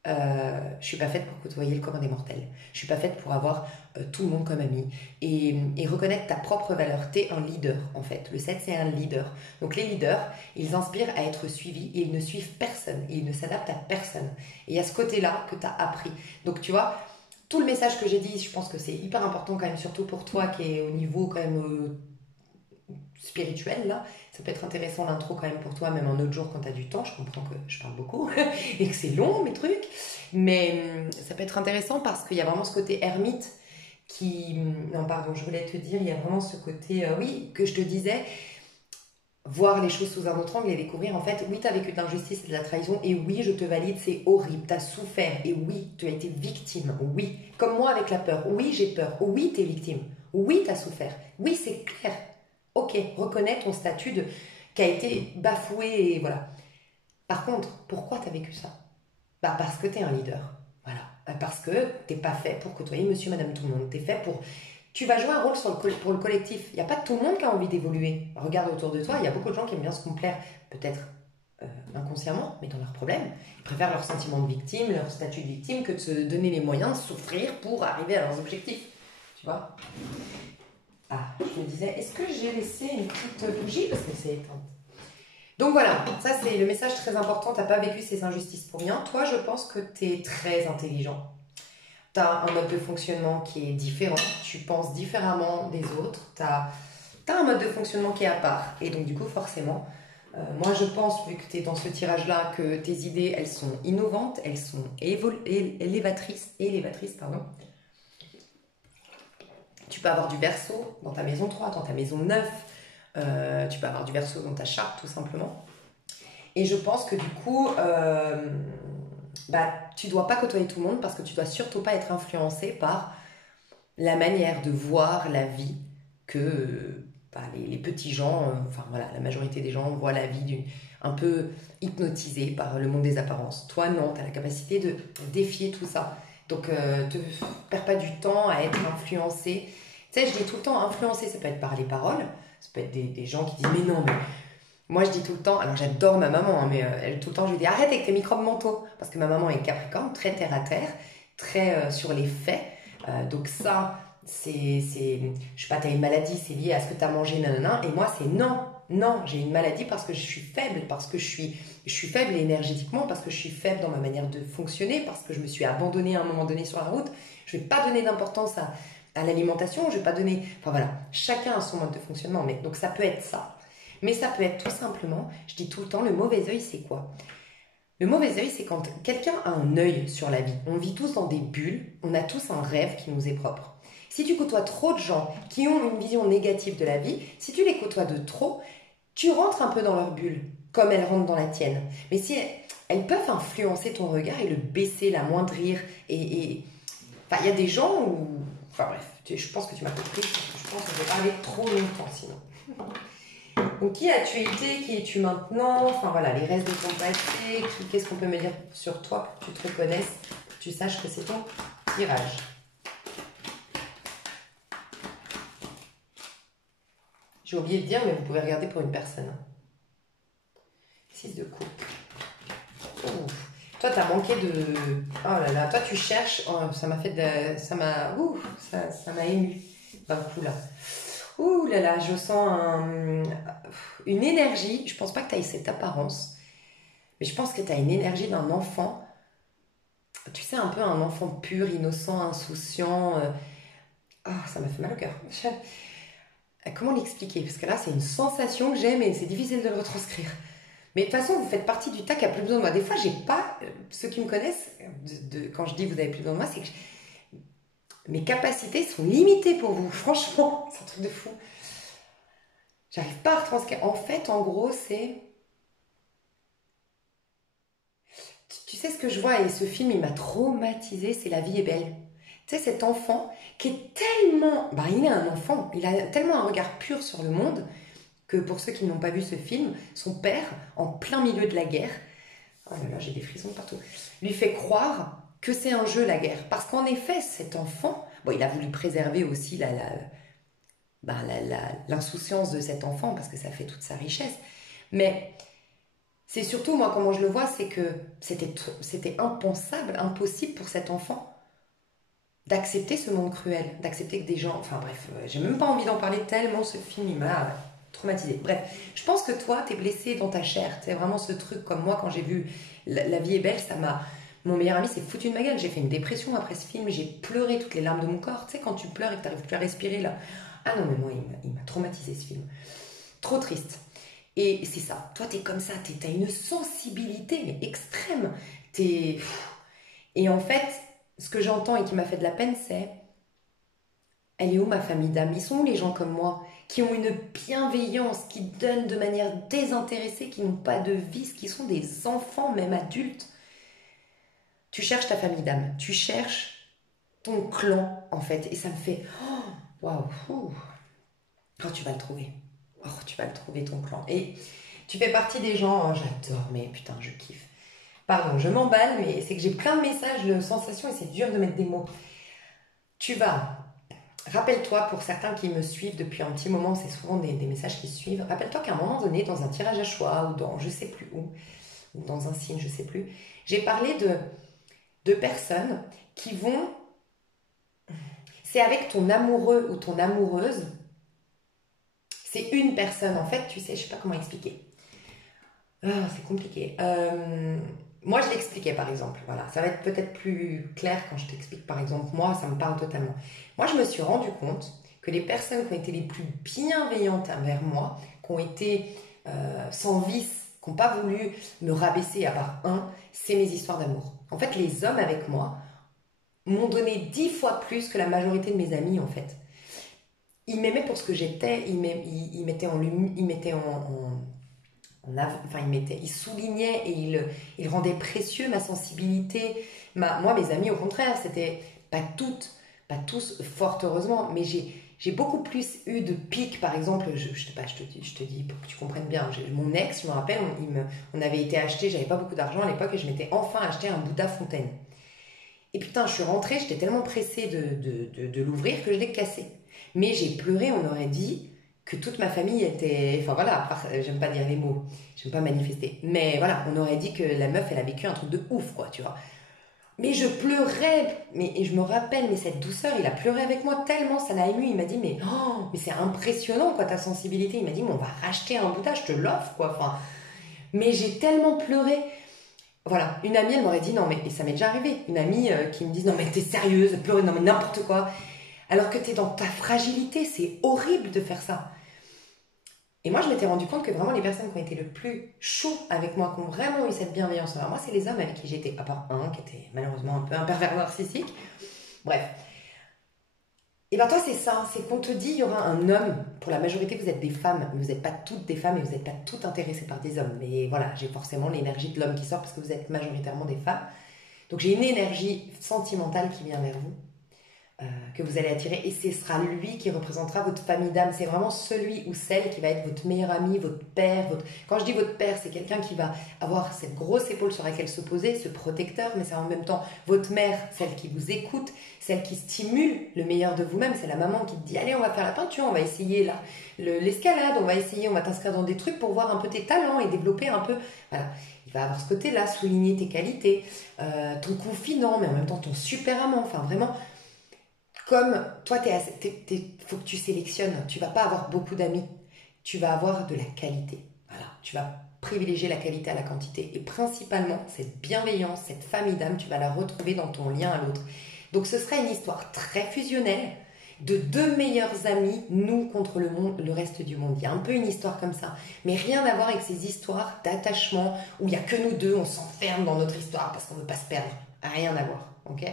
je suis pas faite pour côtoyer le commun des mortels. Je suis pas faite pour avoir tout le monde comme ami. Et reconnaître ta propre valeur. T'es un leader, en fait. Le 7 c'est un leader. Donc les leaders, ils inspirent à être suivis et ils ne suivent personne. Et ils ne s'adaptent à personne. Et il y a ce côté-là que tu as appris. Donc tu vois, tout le message que j'ai dit, je pense que c'est hyper important quand même, surtout pour toi qui est au niveau quand même spirituel là. Ça peut être intéressant l'intro quand même pour toi, même un autre jour quand tu as du temps. Je comprends que je parle beaucoup et que c'est long mes trucs. Mais ça peut être intéressant parce qu'il y a vraiment ce côté ermite qui... Non, pardon, je voulais te dire, il y a vraiment ce côté, oui, que je te disais, voir les choses sous un autre angle et découvrir, en fait, oui, tu as vécu de l'injustice et de la trahison, et oui, je te valide, c'est horrible, tu as souffert, et oui, tu as été victime, oui. Comme moi avec la peur, oui, j'ai peur, oui, tu es victime, oui, tu as souffert, oui, c'est clair. Ok, reconnais ton statut qui a été bafoué, et voilà. Par contre, pourquoi tu as vécu ça? Bah parce que tu es un leader. Voilà. Parce que t'es pas fait pour côtoyer monsieur, madame, tout le monde. T'es fait pour... Tu vas jouer un rôle pour le collectif. Il n'y a pas tout le monde qui a envie d'évoluer. Regarde autour de toi, il y a beaucoup de gens qui aiment bien se complaire, peut-être inconsciemment, mais dans leurs problèmes. Ils préfèrent leur sentiment de victime, leur statut de victime, que de se donner les moyens de souffrir pour arriver à leurs objectifs. Tu vois? Ah, je me disais, est-ce que j'ai laissé une petite bougie? Parce que c'est éteint. Donc voilà, ça c'est le message très important, t'as pas vécu ces injustices pour rien. Toi, je pense que t'es très intelligent. T'as un mode de fonctionnement qui est différent, tu penses différemment des autres, t'as un mode de fonctionnement qui est à part. Et donc du coup, forcément, moi je pense, vu que t'es dans ce tirage-là, que tes idées, elles sont innovantes, elles sont élévatrices, pardon. Tu peux avoir du verso dans ta maison 3, dans ta maison 9. Tu peux avoir du verso dans ta charte, tout simplement. Et je pense que du coup, tu dois pas côtoyer tout le monde parce que tu dois surtout pas être influencé par la manière de voir la vie que les petits gens, enfin voilà, la majorité des gens voient la vie un peu hypnotisée par le monde des apparences. Toi, non, tu as la capacité de défier tout ça. Donc, te perds pas du temps à être influencé. Tu sais, je dis tout le temps, influencer, ça peut être par les paroles, ça peut être des gens qui disent, mais non, mais moi, je dis tout le temps, alors j'adore ma maman, hein, mais elle, tout le temps, je lui dis arrête avec tes microbes mentaux. Parce que ma maman est Capricorne, très terre à terre, très sur les faits. Donc, ça, je sais pas, t'as une maladie, c'est lié à ce que t'as mangé, nanana. Et moi, c'est non, non, j'ai une maladie parce que je suis faible, parce que je suis faible énergétiquement, parce que je suis faible dans ma manière de fonctionner, parce que je me suis abandonnée à un moment donné sur la route. Je vais pas donner d'importance à l'alimentation, je vais pas donner. Enfin voilà, chacun a son mode de fonctionnement. Mais, donc, ça peut être ça. Mais ça peut être tout simplement, je dis tout le temps, le mauvais œil, c'est quoi? Le mauvais œil, c'est quand quelqu'un a un œil sur la vie. On vit tous dans des bulles, on a tous un rêve qui nous est propre. Si tu côtoies trop de gens qui ont une vision négative de la vie, si tu les côtoies de trop, tu rentres un peu dans leur bulle, comme elles rentrent dans la tienne. Mais si elles peuvent influencer ton regard et le baisser, l'amoindrir, Enfin, il y a des gens où... Enfin bref, je pense que tu m'as compris, je pense que je vais parler trop longtemps sinon. Donc, qui as-tu été? Qui es-tu maintenant? Enfin, voilà, les restes de ton passé. Qu'est-ce qu'on peut me dire sur toi pour que tu te reconnaisses, pour que tu saches que c'est ton tirage. J'ai oublié de dire, mais vous pouvez regarder pour une personne. 6 de coupe. Ouf. Toi, t'as manqué de... Oh là là, toi, tu cherches... Oh, ça m'a fait de... Ça m'a ému d'un coup, là. Ouh là là, je sens une énergie. Je pense pas que tu aies cette apparence, mais je pense que tu as une énergie d'un enfant. Tu sais, un peu un enfant pur, innocent, insouciant. Ah, ça m'a fait mal au cœur. Comment l'expliquer? Parce que là, c'est une sensation que j'ai, mais c'est difficile de le retranscrire. Mais de toute façon, vous faites partie du tas qui a plus besoin de moi. Des fois, j'ai pas... ceux qui me connaissent, quand je dis vous avez plus besoin de moi, c'est que mes capacités sont limitées pour vous. Franchement, c'est un truc de fou. J'arrive pas à retranscrire. En fait, en gros, c'est... Tu sais ce que je vois, et ce film, il m'a traumatisée, c'est La vie est belle. Tu sais, cet enfant qui est tellement... Bah, il est un enfant, il a tellement un regard pur sur le monde que pour ceux qui n'ont pas vu ce film, son père, en plein milieu de la guerre, oh là là, j'ai des frissons partout, lui fait croire que c'est un jeu, la guerre. Parce qu'en effet, cet enfant... Bon, il a voulu préserver aussi l'insouciance de cet enfant, parce que ça fait toute sa richesse. Mais C'est surtout, moi, comment je le vois, c'est que c'était impensable, impossible pour cet enfant d'accepter ce monde cruel, d'accepter que des gens... Enfin bref, j'ai même pas envie d'en parler tellement ce film, il m'a traumatisé. Bref, je pense que toi, t'es blessé dans ta chair. C'est vraiment ce truc, comme moi, quand j'ai vu La vie est belle, ça m'a... Mon meilleur ami s'est foutu de ma gueule. J'ai fait une dépression après ce film, j'ai pleuré toutes les larmes de mon corps. Tu sais, quand tu pleures et que t'arrives plus à respirer, là... Ah non, mais moi, il m'a traumatisé ce film. Trop triste. Et c'est ça. Toi, t'es comme ça. T'as une sensibilité, mais extrême. T'es... Et en fait, ce que j'entends et qui m'a fait de la peine, c'est... Elle est où ma famille d'âmes? Ils sont où les gens comme moi qui ont une bienveillance, qui donnent de manière désintéressée, qui n'ont pas de vice, qui sont des enfants, même adultes? Tu cherches ta famille d'âmes. Tu cherches ton clan, en fait. Et ça me fait... Waouh! Ouh. Oh, tu vas le trouver. Oh, tu vas le trouver, ton clan. Et tu fais partie des gens... Oh, j'adore, mais putain, je kiffe. Pardon, je m'emballe, mais c'est que j'ai plein de messages, de sensations, et c'est dur de mettre des mots. Tu vas... Rappelle-toi, pour certains qui me suivent depuis un petit moment, c'est souvent des messages qui suivent. Rappelle-toi qu'à un moment donné, dans un tirage à choix, ou dans je sais plus où, ou dans un signe, je sais plus, j'ai parlé de personnes qui vont... C'est avec ton amoureux ou ton amoureuse. C'est une personne, en fait, tu sais, je sais pas comment expliquer. Ah, c'est compliqué. Moi, je l'expliquais, par exemple. Voilà, ça va être peut-être plus clair quand je t'explique, par exemple. Moi, ça me parle totalement. Moi, je me suis rendu compte que les personnes qui ont été les plus bienveillantes envers moi, qui ont été sans vice, qui n'ont pas voulu me rabaisser à part un, c'est mes histoires d'amour. En fait, les hommes avec moi m'ont donné 10 fois plus que la majorité de mes amis, en fait. Ils m'aimaient pour ce que j'étais, ils mettaient en, ils mettaient enfin, il soulignait et il rendait précieux ma sensibilité. Moi, mes amis, au contraire, c'était pas toutes, pas tous, fort heureusement, mais j'ai beaucoup plus eu de pics, par exemple, je te dis pour que tu comprennes bien, mon ex, je me rappelle, on avait été acheté, j'avais pas beaucoup d'argent à l'époque et je m'étais enfin acheté un Bouddha fontaine. Et putain, je suis rentrée, j'étais tellement pressée de l'ouvrir que je l'ai cassé. Mais j'ai pleuré, on aurait dit que toute ma famille était... Enfin voilà, j'aime pas dire les mots, j'aime pas manifester. Mais voilà, on aurait dit que la meuf, elle a vécu un truc de ouf, quoi, tu vois. Mais je pleurais, et je me rappelle, mais cette douceur, il a pleuré avec moi tellement, ça l'a ému. Il m'a dit, mais c'est impressionnant, quoi, ta sensibilité. Il m'a dit, mais on va racheter un Bouddha, je te l'offre, quoi. Enfin, mais j'ai tellement pleuré. Voilà, une amie, elle m'aurait dit non, mais et ça m'est déjà arrivé, une amie qui me dit non, mais t'es sérieuse, pleurer, non, mais n'importe quoi. Alors que t'es dans ta fragilité, c'est horrible de faire ça. Et moi, je m'étais rendu compte que vraiment les personnes qui ont été le plus chaud avec moi, qui ont vraiment eu cette bienveillance envers moi, c'est les hommes avec qui j'étais, à part un qui était malheureusement un peu un pervers narcissique. Bref. Et bien toi, c'est ça, c'est qu'on te dit il y aura un homme, pour la majorité vous êtes des femmes, mais vous n'êtes pas toutes des femmes et vous n'êtes pas toutes intéressées par des hommes. Mais voilà, j'ai forcément l'énergie de l'homme qui sort parce que vous êtes majoritairement des femmes. Donc j'ai une énergie sentimentale qui vient vers vous, que vous allez attirer, et ce sera lui qui représentera votre famille d'âme. C'est vraiment celui ou celle qui va être votre meilleur ami, votre père. Quand je dis votre père, c'est quelqu'un qui va avoir cette grosse épaule sur laquelle se poser, ce protecteur, mais c'est en même temps votre mère, celle qui vous écoute, celle qui stimule le meilleur de vous-même. C'est la maman qui te dit allez, on va faire la peinture, on va essayer là l'escalade, on va t'inscrire dans des trucs pour voir un peu tes talents et développer un peu. Voilà. Il va avoir ce côté-là, souligner tes qualités, ton confident, mais en même temps ton super amant. Enfin, vraiment, comme toi, faut que tu sélectionnes. Tu vas pas avoir beaucoup d'amis. Tu vas avoir de la qualité. Voilà. Tu vas privilégier la qualité à la quantité. Et principalement, cette bienveillance, cette famille d'âme, tu vas la retrouver dans ton lien à l'autre. Donc, ce sera une histoire très fusionnelle de deux meilleurs amis, nous contre le monde, le reste du monde. Il y a un peu une histoire comme ça. Mais rien à voir avec ces histoires d'attachement où il n'y a que nous deux, on s'enferme dans notre histoire parce qu'on ne veut pas se perdre. Rien à voir. Ok?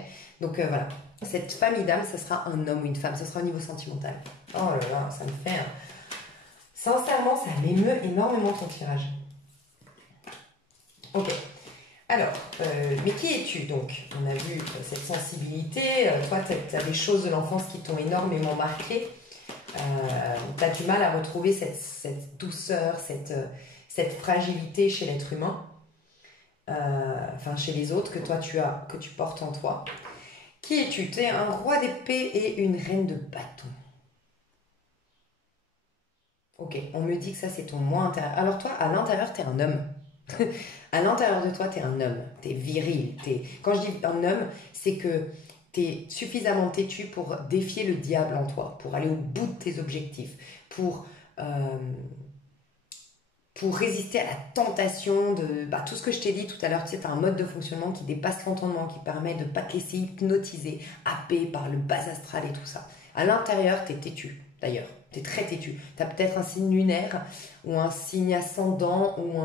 Donc, voilà. Cette famille d'âme, ce sera un homme ou une femme, ce sera au niveau sentimental. Oh là là, ça me fait... Sincèrement, ça m'émeut énormément ton tirage. Ok. Alors, mais qui es-tu donc? On a vu cette sensibilité. Toi, tu as des choses de l'enfance qui t'ont énormément marqué. Tu as du mal à retrouver cette douceur, cette fragilité chez l'être humain. Enfin, chez les autres que toi, que tu portes en toi. Qui es-tu? Tu es un roi d'épée et une reine de bâton. Ok, on me dit que ça c'est ton moi intérieur. Alors toi, à l'intérieur, tu es un homme. À l'intérieur de toi, tu es un homme, tu es viril. Quand je dis un homme, c'est que tu es suffisamment têtu pour défier le diable en toi, pour aller au bout de tes objectifs, euh, pour résister à la tentation de tout ce que je t'ai dit tout à l'heure. Tu sais, tu as un mode de fonctionnement qui dépasse l'entendement, qui permet de ne pas te laisser hypnotiser, happer par le bas astral et tout ça. À l'intérieur, tu es têtu, d'ailleurs. Tu es très têtu. Tu as peut-être un signe lunaire, ou un signe ascendant, ou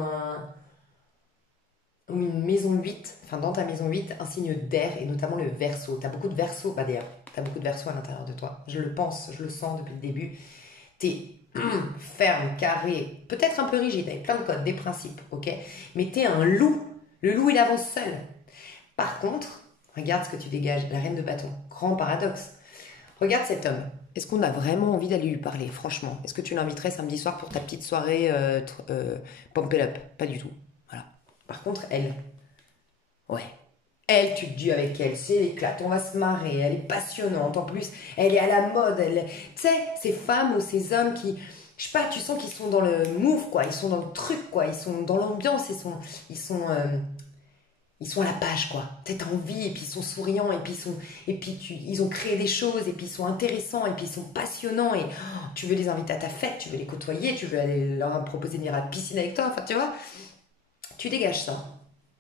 une maison 8, enfin dans ta maison 8, un signe d'air, et notamment le Verseau. Tu as beaucoup de Verseau, d'ailleurs. Tu as beaucoup de Verseau à l'intérieur de toi. Je le pense, je le sens depuis le début. Tu es ferme, carré, peut-être un peu rigide, avec plein de codes, des principes, ok? Mais tu es un loup. Le loup, il avance seul. Par contre, regarde ce que tu dégages, la reine de bâton. Grand paradoxe. Regarde cet homme. Est-ce qu'on a vraiment envie d'aller lui parler, franchement? Est-ce que tu l'inviterais samedi soir pour ta petite soirée pump it up? Pas du tout. Voilà. Par contre, elle, ouais. Elle, tu te dis avec elle, c'est l'éclate, on va se marrer, elle est passionnante. En plus, elle est à la mode. Tu sais, ces femmes ou ces hommes qui, je sais pas, tu sens qu'ils sont dans le move, quoi. Ils sont dans le truc, quoi. Ils sont dans l'ambiance, ils sont à la page, quoi. Tu as envie, et puis ils sont souriants, ils ont créé des choses, et puis ils sont intéressants, et puis ils sont passionnants, et tu veux les inviter à ta fête, tu veux les côtoyer, tu veux aller leur proposer de venir à la piscine avec toi, enfin, tu vois. Tu dégages ça,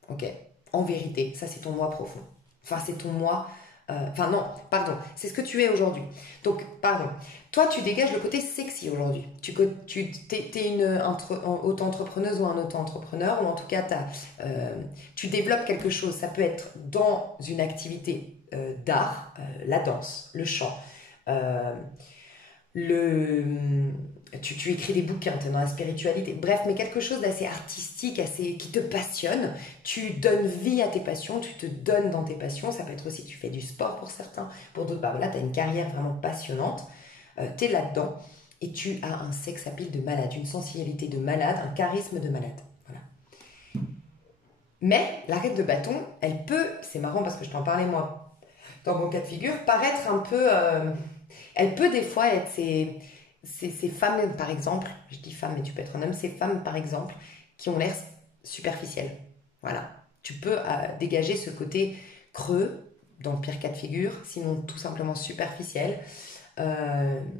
ok? En vérité, ça c'est ton moi profond. Enfin, c'est ton moi. Enfin, non, pardon, c'est ce que tu es aujourd'hui. Donc, pardon. Toi, tu dégages le côté sexy aujourd'hui. T'es une auto-entrepreneuse ou un auto-entrepreneur, ou en tout cas, tu développes quelque chose. Ça peut être dans une activité d'art, la danse, le chant, euh, le, tu écris des bouquins, tu es dans la spiritualité, bref, mais quelque chose d'assez artistique, qui te passionne. Tu donnes vie à tes passions, tu te donnes dans tes passions. Ça peut être aussi que tu fais du sport pour certains, pour d'autres, voilà, tu as une carrière vraiment passionnante, tu es là-dedans, et tu as un sex appeal de malade, une sensualité de malade, un charisme de malade. Voilà. Mais la reine de bâton, elle peut, c'est marrant parce que je t'en parlais moi, dans mon cas de figure, paraître un peu... elle peut des fois être ces femmes, par exemple, je dis femme, mais tu peux être un homme, ces femmes, par exemple, qui ont l'air superficielles. Voilà. Tu peux dégager ce côté creux, dans le pire cas de figure, sinon tout simplement superficiel,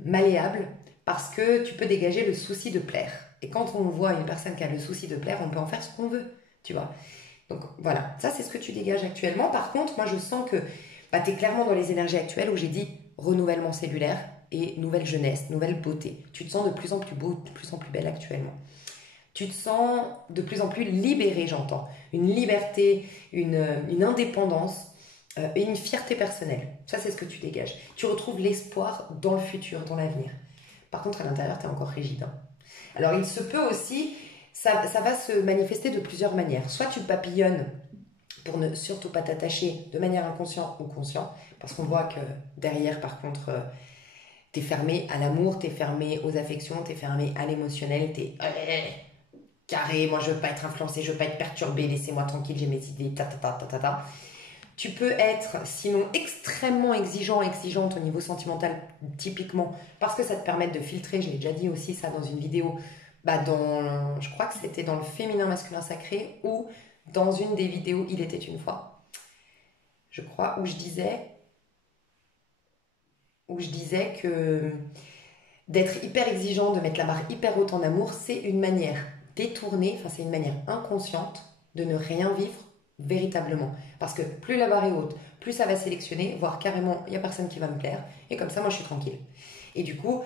malléable, parce que tu peux dégager le souci de plaire. Et quand on voit une personne qui a le souci de plaire, on peut en faire ce qu'on veut, tu vois. Donc voilà, ça c'est ce que tu dégages actuellement. Par contre, moi je sens que tu es clairement dans les énergies actuelles où j'ai dit renouvellement cellulaire et nouvelle jeunesse, nouvelle beauté. Tu te sens de plus en plus beau, de plus en plus belle actuellement. Tu te sens de plus en plus libérée, j'entends. Une liberté, une indépendance et une fierté personnelle. Ça, c'est ce que tu dégages. Tu retrouves l'espoir dans le futur, dans l'avenir. Par contre, à l'intérieur, tu es encore rigide. Hein. Alors, il se peut aussi, ça va se manifester de plusieurs manières. Soit tu papillonnes pour ne surtout pas t'attacher de manière inconsciente ou consciente, parce qu'on voit que derrière, par contre, t'es fermé à l'amour, t'es fermé aux affections, t'es fermé à l'émotionnel, t'es carré, moi je veux pas être influencé, je veux pas être perturbé, laissez-moi tranquille, j'ai mes idées, ta. Tu peux être sinon extrêmement exigeante au niveau sentimental, typiquement, parce que ça te permet de filtrer, je l'ai déjà dit aussi ça dans une vidéo, je crois que c'était dans le féminin masculin sacré, ou dans une des vidéos Il était une fois, je crois, où je disais que d'être hyper exigeant, de mettre la barre hyper haute en amour, c'est une manière détournée, enfin c'est une manière inconsciente de ne rien vivre véritablement. Parce que plus la barre est haute, plus ça va sélectionner, voire carrément, il n'y a personne qui va me plaire, et comme ça, moi, je suis tranquille. Et du coup,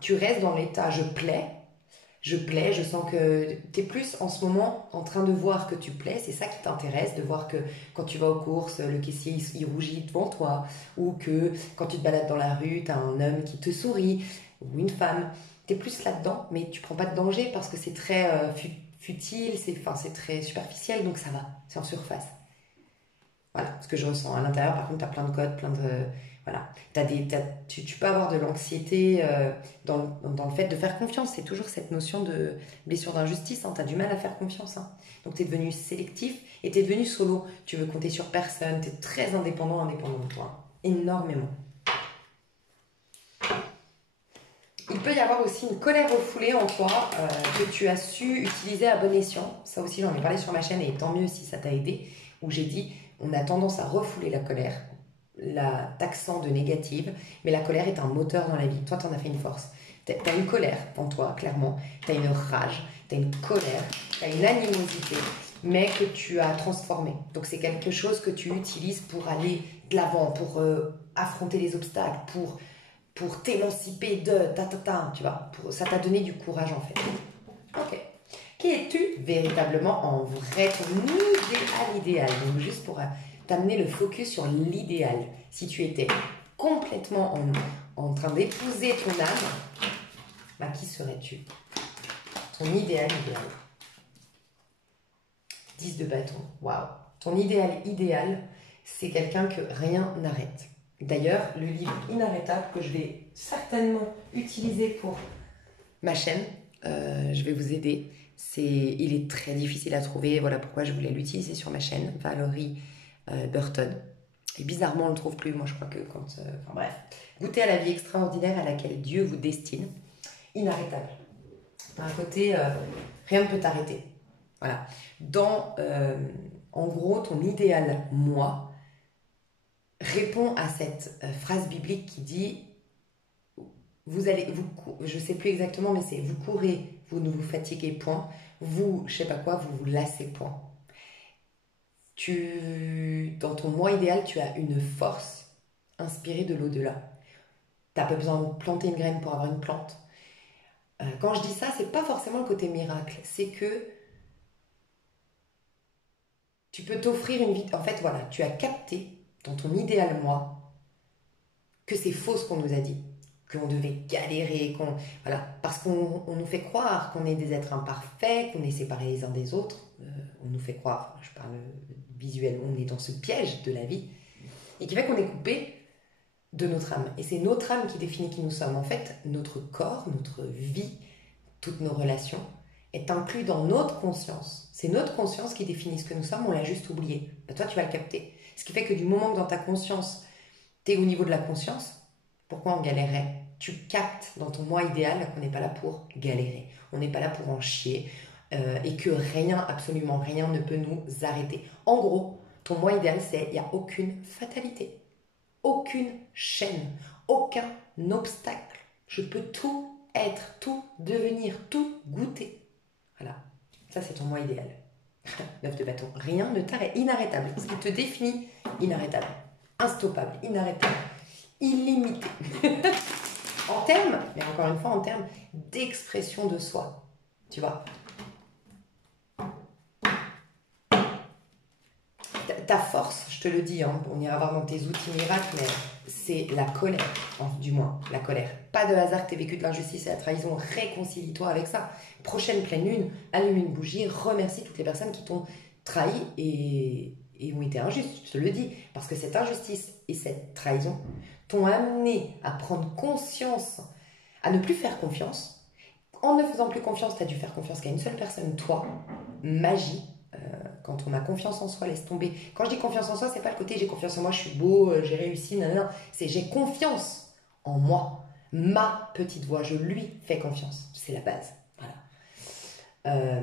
tu restes dans l'état je plais, je sens que tu es plus en ce moment en train de voir que tu plais, c'est ça qui t'intéresse, de voir que quand tu vas aux courses, le caissier il rougit devant toi, ou que quand tu te balades dans la rue, tu as un homme qui te sourit, ou une femme, tu es plus là-dedans, mais tu prends pas de danger parce que c'est très futile, c'est très superficiel, donc ça va, c'est en surface. Voilà ce que je ressens. À l'intérieur, par contre, tu as plein de codes, plein de... Voilà. Tu peux avoir de l'anxiété dans le fait de faire confiance. C'est toujours cette notion de blessure d'injustice. Hein. Tu as du mal à faire confiance. Hein. Donc, tu es devenu sélectif et tu es devenu solo. Tu veux compter sur personne. Tu es très indépendant de toi. Énormément. Il peut y avoir aussi une colère refoulée en toi que tu as su utiliser à bon escient. Ça aussi, j'en ai parlé sur ma chaîne et tant mieux si ça t'a aidé. Où j'ai dit, on a tendance à refouler la colère, la taxant de négative, mais la colère est un moteur dans la vie. Toi, tu en as fait une force. Tu as une colère en toi, clairement. Tu as une rage, tu as une colère, tu as une animosité, mais que tu as transformée. Donc, c'est quelque chose que tu utilises pour aller de l'avant, pour affronter les obstacles, pour t'émanciper de tu vois. Ça t'a donné du courage, en fait. Ok. Qui es-tu véritablement en vrai, ton idéal? Donc, juste pour t'amener le focus sur l'idéal. Si tu étais complètement en train d'épouser ton âme, bah, qui serais-tu? Ton idéal. 10 de bâton. Waouh. Ton idéal, c'est quelqu'un que rien n'arrête. D'ailleurs, le livre Inarrêtable que je vais certainement utiliser pour ma chaîne, je vais vous aider. Il est très difficile à trouver, voilà pourquoi je voulais l'utiliser sur ma chaîne, Valerie Burton. Et bizarrement, on ne le trouve plus, moi je crois que quand... enfin bref. Goûtez à la vie extraordinaire à laquelle Dieu vous destine. Inarrêtable. D'un côté, rien ne peut t'arrêter. Voilà. En gros, ton idéal, moi, répond à cette phrase biblique qui dit je sais plus exactement, mais c'est vous courez, vous ne vous fatiguez point, vous, je sais pas quoi, vous vous lassez point. Dans ton moi idéal, tu as une force inspirée de l'au-delà. Tu n'as pas besoin de planter une graine pour avoir une plante. Quand je dis ça, c'est pas forcément le côté miracle, c'est que tu peux t'offrir une vie. En fait, voilà, tu as capté dans ton idéal moi que c'est faux ce qu'on nous a dit, qu'on devait galérer, voilà, parce qu'on nous fait croire qu'on est des êtres imparfaits, qu'on est séparés les uns des autres. On nous fait croire, je parle visuellement, on est dans ce piège de la vie, et qui fait qu'on est coupé de notre âme. Et c'est notre âme qui définit qui nous sommes. En fait, notre corps, notre vie, toutes nos relations est inclus dans notre conscience. C'est notre conscience qui définit ce que nous sommes, on l'a juste oublié. Ben, toi, tu vas le capter. Ce qui fait que du moment que dans ta conscience, tu es au niveau de la conscience, pourquoi on galérerait? Tu captes dans ton moi idéal qu'on n'est pas là pour galérer. On n'est pas là pour en chier et que rien, absolument rien ne peut nous arrêter. En gros, ton moi idéal, c'est il n'y a aucune fatalité, aucune chaîne, aucun obstacle. Je peux tout être, tout devenir, tout goûter. Voilà, ça c'est ton moi idéal. 9 de bâton, rien ne t'arrête, inarrêtable. Ce qui te définit, inarrêtable, instoppable, inarrêtable, illimité. En termes, mais encore une fois, en termes d'expression de soi. Tu vois, ta force, je te le dis, hein, on ira voir dans tes outils miracles, mais c'est la colère, du moins, la colère. Pas de hasard que tu aies vécu de l'injustice et la trahison, réconcilie-toi avec ça. Prochaine pleine lune, allume une bougie, remercie toutes les personnes qui t'ont trahi et ont été injustes, je te le dis. Parce que cette injustice et cette trahison t'ont amené à prendre conscience, à ne plus faire confiance. En ne faisant plus confiance, tu as dû faire confiance qu'à une seule personne, toi, magie. Quand on a confiance en soi, laisse tomber. Quand je dis confiance en soi, c'est pas le côté j'ai confiance en moi, je suis beau, j'ai réussi, nanana. C'est j'ai confiance en moi. Ma petite voix, je lui fais confiance. C'est la base. Voilà.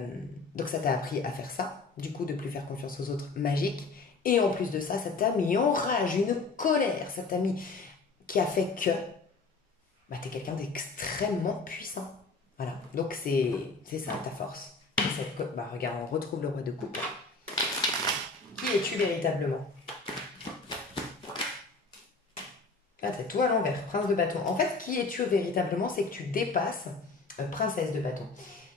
Donc ça t'a appris à faire ça, du coup de plus faire confiance aux autres, magique. Et en plus de ça, ça t'a mis en rage, une colère, ça t'a mis qui a fait que bah, t'es quelqu'un d'extrêmement puissant. Voilà. Donc c'est ça ta force. Bah, regarde, on retrouve le roi de coupe. Qui es-tu véritablement? Là, t'as tout à l'envers, prince de bâton. En fait, qui es-tu véritablement? C'est que tu dépasses, princesse de bâton.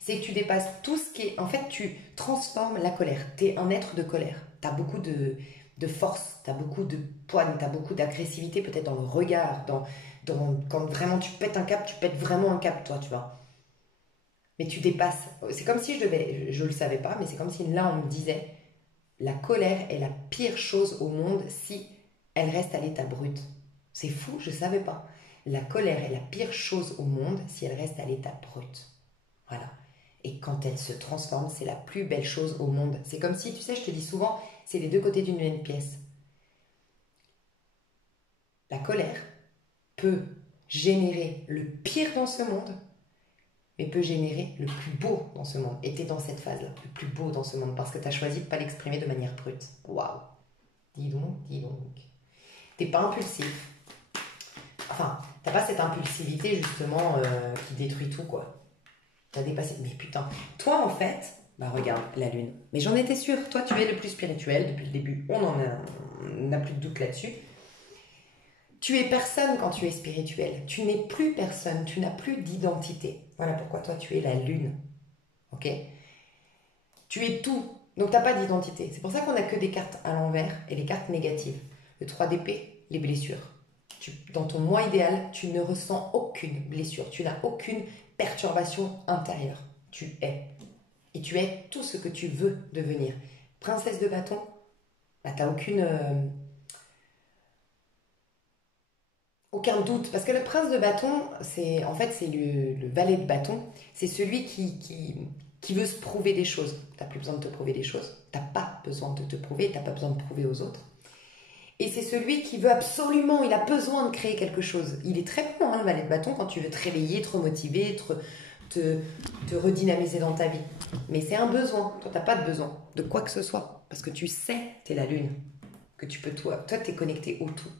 C'est que tu dépasses tout ce qui est... En fait, tu transformes la colère. T'es un être de colère. T'as beaucoup de force, t'as beaucoup de poigne, t'as beaucoup d'agressivité peut-être dans le regard, quand vraiment tu pètes un cap, tu pètes vraiment un cap, toi, tu vois. Mais tu dépasses. C'est comme si je le savais pas, mais c'est comme si là on me disait, la colère est la pire chose au monde si elle reste à l'état brut. C'est fou, je savais pas. La colère est la pire chose au monde si elle reste à l'état brut. Voilà. Et quand elle se transforme, c'est la plus belle chose au monde. C'est comme si, tu sais, je te dis souvent, c'est les deux côtés d'une même pièce. La colère peut générer le pire dans ce monde, mais peut générer le plus beau dans ce monde. Et tu es dans cette phase-là, le plus beau dans ce monde, parce que tu as choisi de ne pas l'exprimer de manière brute. Waouh! Dis donc, dis donc. T'es pas impulsif. Enfin, t'as pas cette impulsivité, justement, qui détruit tout, quoi. T'as dépassé... Mais putain, toi, en fait... Bah, regarde, la lune. Mais j'en étais sûre. Toi, tu es le plus spirituel depuis le début. On n'a plus de doute là-dessus. Tu es personne quand tu es spirituel. Tu n'es plus personne. Tu n'as plus d'identité. Voilà pourquoi toi, tu es la lune. Ok? Tu es tout. Donc, tu n'as pas d'identité. C'est pour ça qu'on n'a que des cartes à l'envers et des cartes négatives. Le 3 d'épée, les blessures. Dans ton moi idéal, tu ne ressens aucune blessure. Tu n'as aucune perturbation intérieure. Tu es. Et tu es tout ce que tu veux devenir. Princesse de bâton, bah, tu n'as aucun doute. Parce que le prince de bâton, c'est le valet de bâton. C'est celui qui veut se prouver des choses. Tu n'as plus besoin de te prouver des choses. Tu n'as pas besoin de te prouver. Tu n'as pas besoin de prouver aux autres. Et c'est celui qui veut absolument, il a besoin de créer quelque chose. Il est très bon, hein, le valet de bâton, quand tu veux te réveiller, te remotiver, te redynamiser dans ta vie. Mais c'est un besoin. Toi, tu n'as pas de besoin de quoi que ce soit. Parce que tu sais, tu es la lune. Que tu peux toi. Toi, tu es connecté au tout.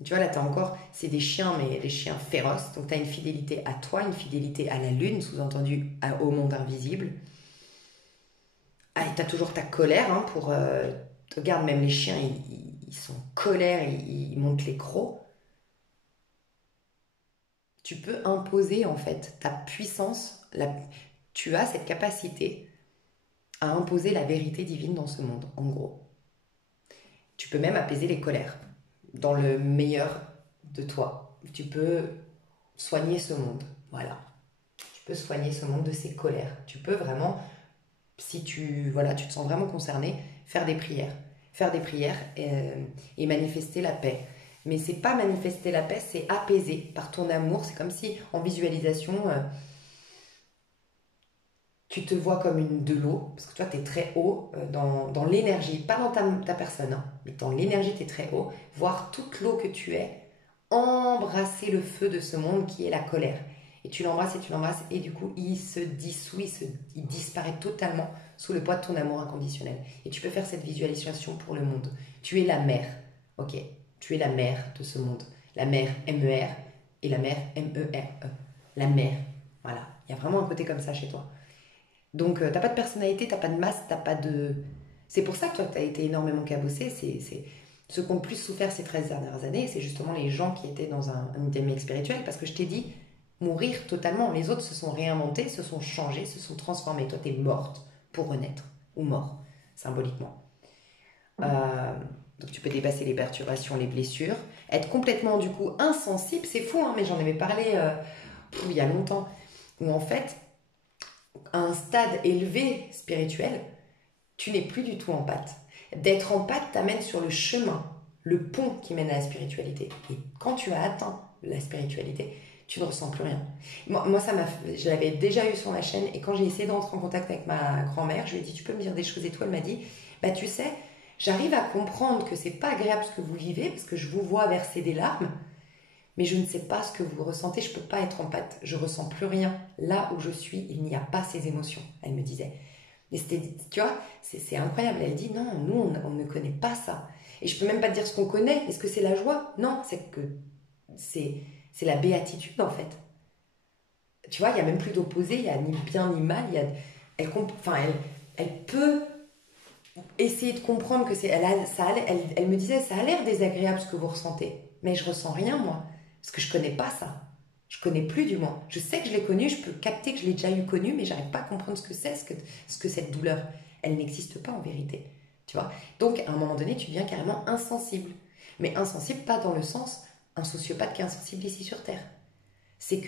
Et tu vois, là, tu as encore, c'est des chiens, mais des chiens féroces. Donc, tu as une fidélité à toi, une fidélité à la lune, sous-entendu au monde invisible. Ah, et tu as toujours ta colère pour... regarde, même les chiens, ils sont en colère, ils montent les crocs. Tu peux imposer, en fait, ta puissance. Tu as cette capacité à imposer la vérité divine dans ce monde, en gros. Tu peux même apaiser les colères dans le meilleur de toi. Tu peux soigner ce monde, voilà. Tu peux soigner ce monde de ses colères. Tu peux vraiment, si tu te sens vraiment concerné, faire des prières. Faire des prières et manifester la paix. Mais c'est pas manifester la paix, c'est apaiser par ton amour. C'est comme si, en visualisation... tu te vois comme de l'eau, parce que toi, tu es très haut dans l'énergie, pas dans ta personne, hein, mais dans l'énergie, tu es très haut. Voir toute l'eau que tu es, embrasser le feu de ce monde qui est la colère. Et tu l'embrasses, et du coup, il se dissout, il disparaît totalement sous le poids de ton amour inconditionnel. Et tu peux faire cette visualisation pour le monde. Tu es la mère, ok? Tu es la mère de ce monde. La mère, M-E-R, et la mère, M-E-R-E. La mère, voilà. Il y a vraiment un côté comme ça chez toi. Donc, t'as pas de personnalité, t'as pas de masse, t'as pas de... C'est pour ça que toi, t'as été énormément cabossé. C'est ceux qui ont le plus souffert ces 13 dernières années, c'est justement les gens qui étaient dans un dynamique spirituel. Parce que je t'ai dit, mourir totalement. Les autres se sont réinventés, se sont changés, se sont transformés. Toi, t'es morte pour renaître. Ou mort, symboliquement. Donc, tu peux dépasser les perturbations, les blessures. Être complètement, du coup, insensible. C'est fou, hein, mais j'en avais parlé il y a longtemps. Où en fait... à un stade élevé spirituel, tu n'es plus du tout empathe. D'être empathe t'amène sur le chemin, le pont qui mène à la spiritualité. Et quand tu as atteint la spiritualité, tu ne ressens plus rien. Moi je l'avais déjà eu sur ma chaîne, et quand j'ai essayé d'entrer en contact avec ma grand-mère, je lui ai dit, tu peux me dire des choses et tout, elle m'a dit, bah tu sais, j'arrive à comprendre que c'est pas agréable ce que vous vivez, parce que je vous vois verser des larmes, mais je ne sais pas ce que vous ressentez, je ne peux pas être empathe, je ne ressens plus rien. Là où je suis, il n'y a pas ces émotions, elle me disait. Et tu vois, c'est incroyable. Elle dit, non, nous, on ne connaît pas ça. Et je ne peux même pas te dire ce qu'on connaît. Est-ce que c'est la joie? Non, c'est la béatitude, en fait. Tu vois, il n'y a même plus d'opposé, il n'y a ni bien ni mal. Elle peut essayer de comprendre que elle me disait, ça a l'air désagréable ce que vous ressentez. Mais je ressens rien, moi. Parce que je connais pas ça. Je connais plus du moins. Je sais que je l'ai connu, je peux capter que je l'ai déjà eu connu, mais j'arrive pas à comprendre ce que c'est, ce que cette douleur. Elle n'existe pas en vérité. Tu vois? Donc, à un moment donné, tu deviens carrément insensible. Mais insensible, pas dans le sens un sociopathe qui est insensible ici sur Terre. C'est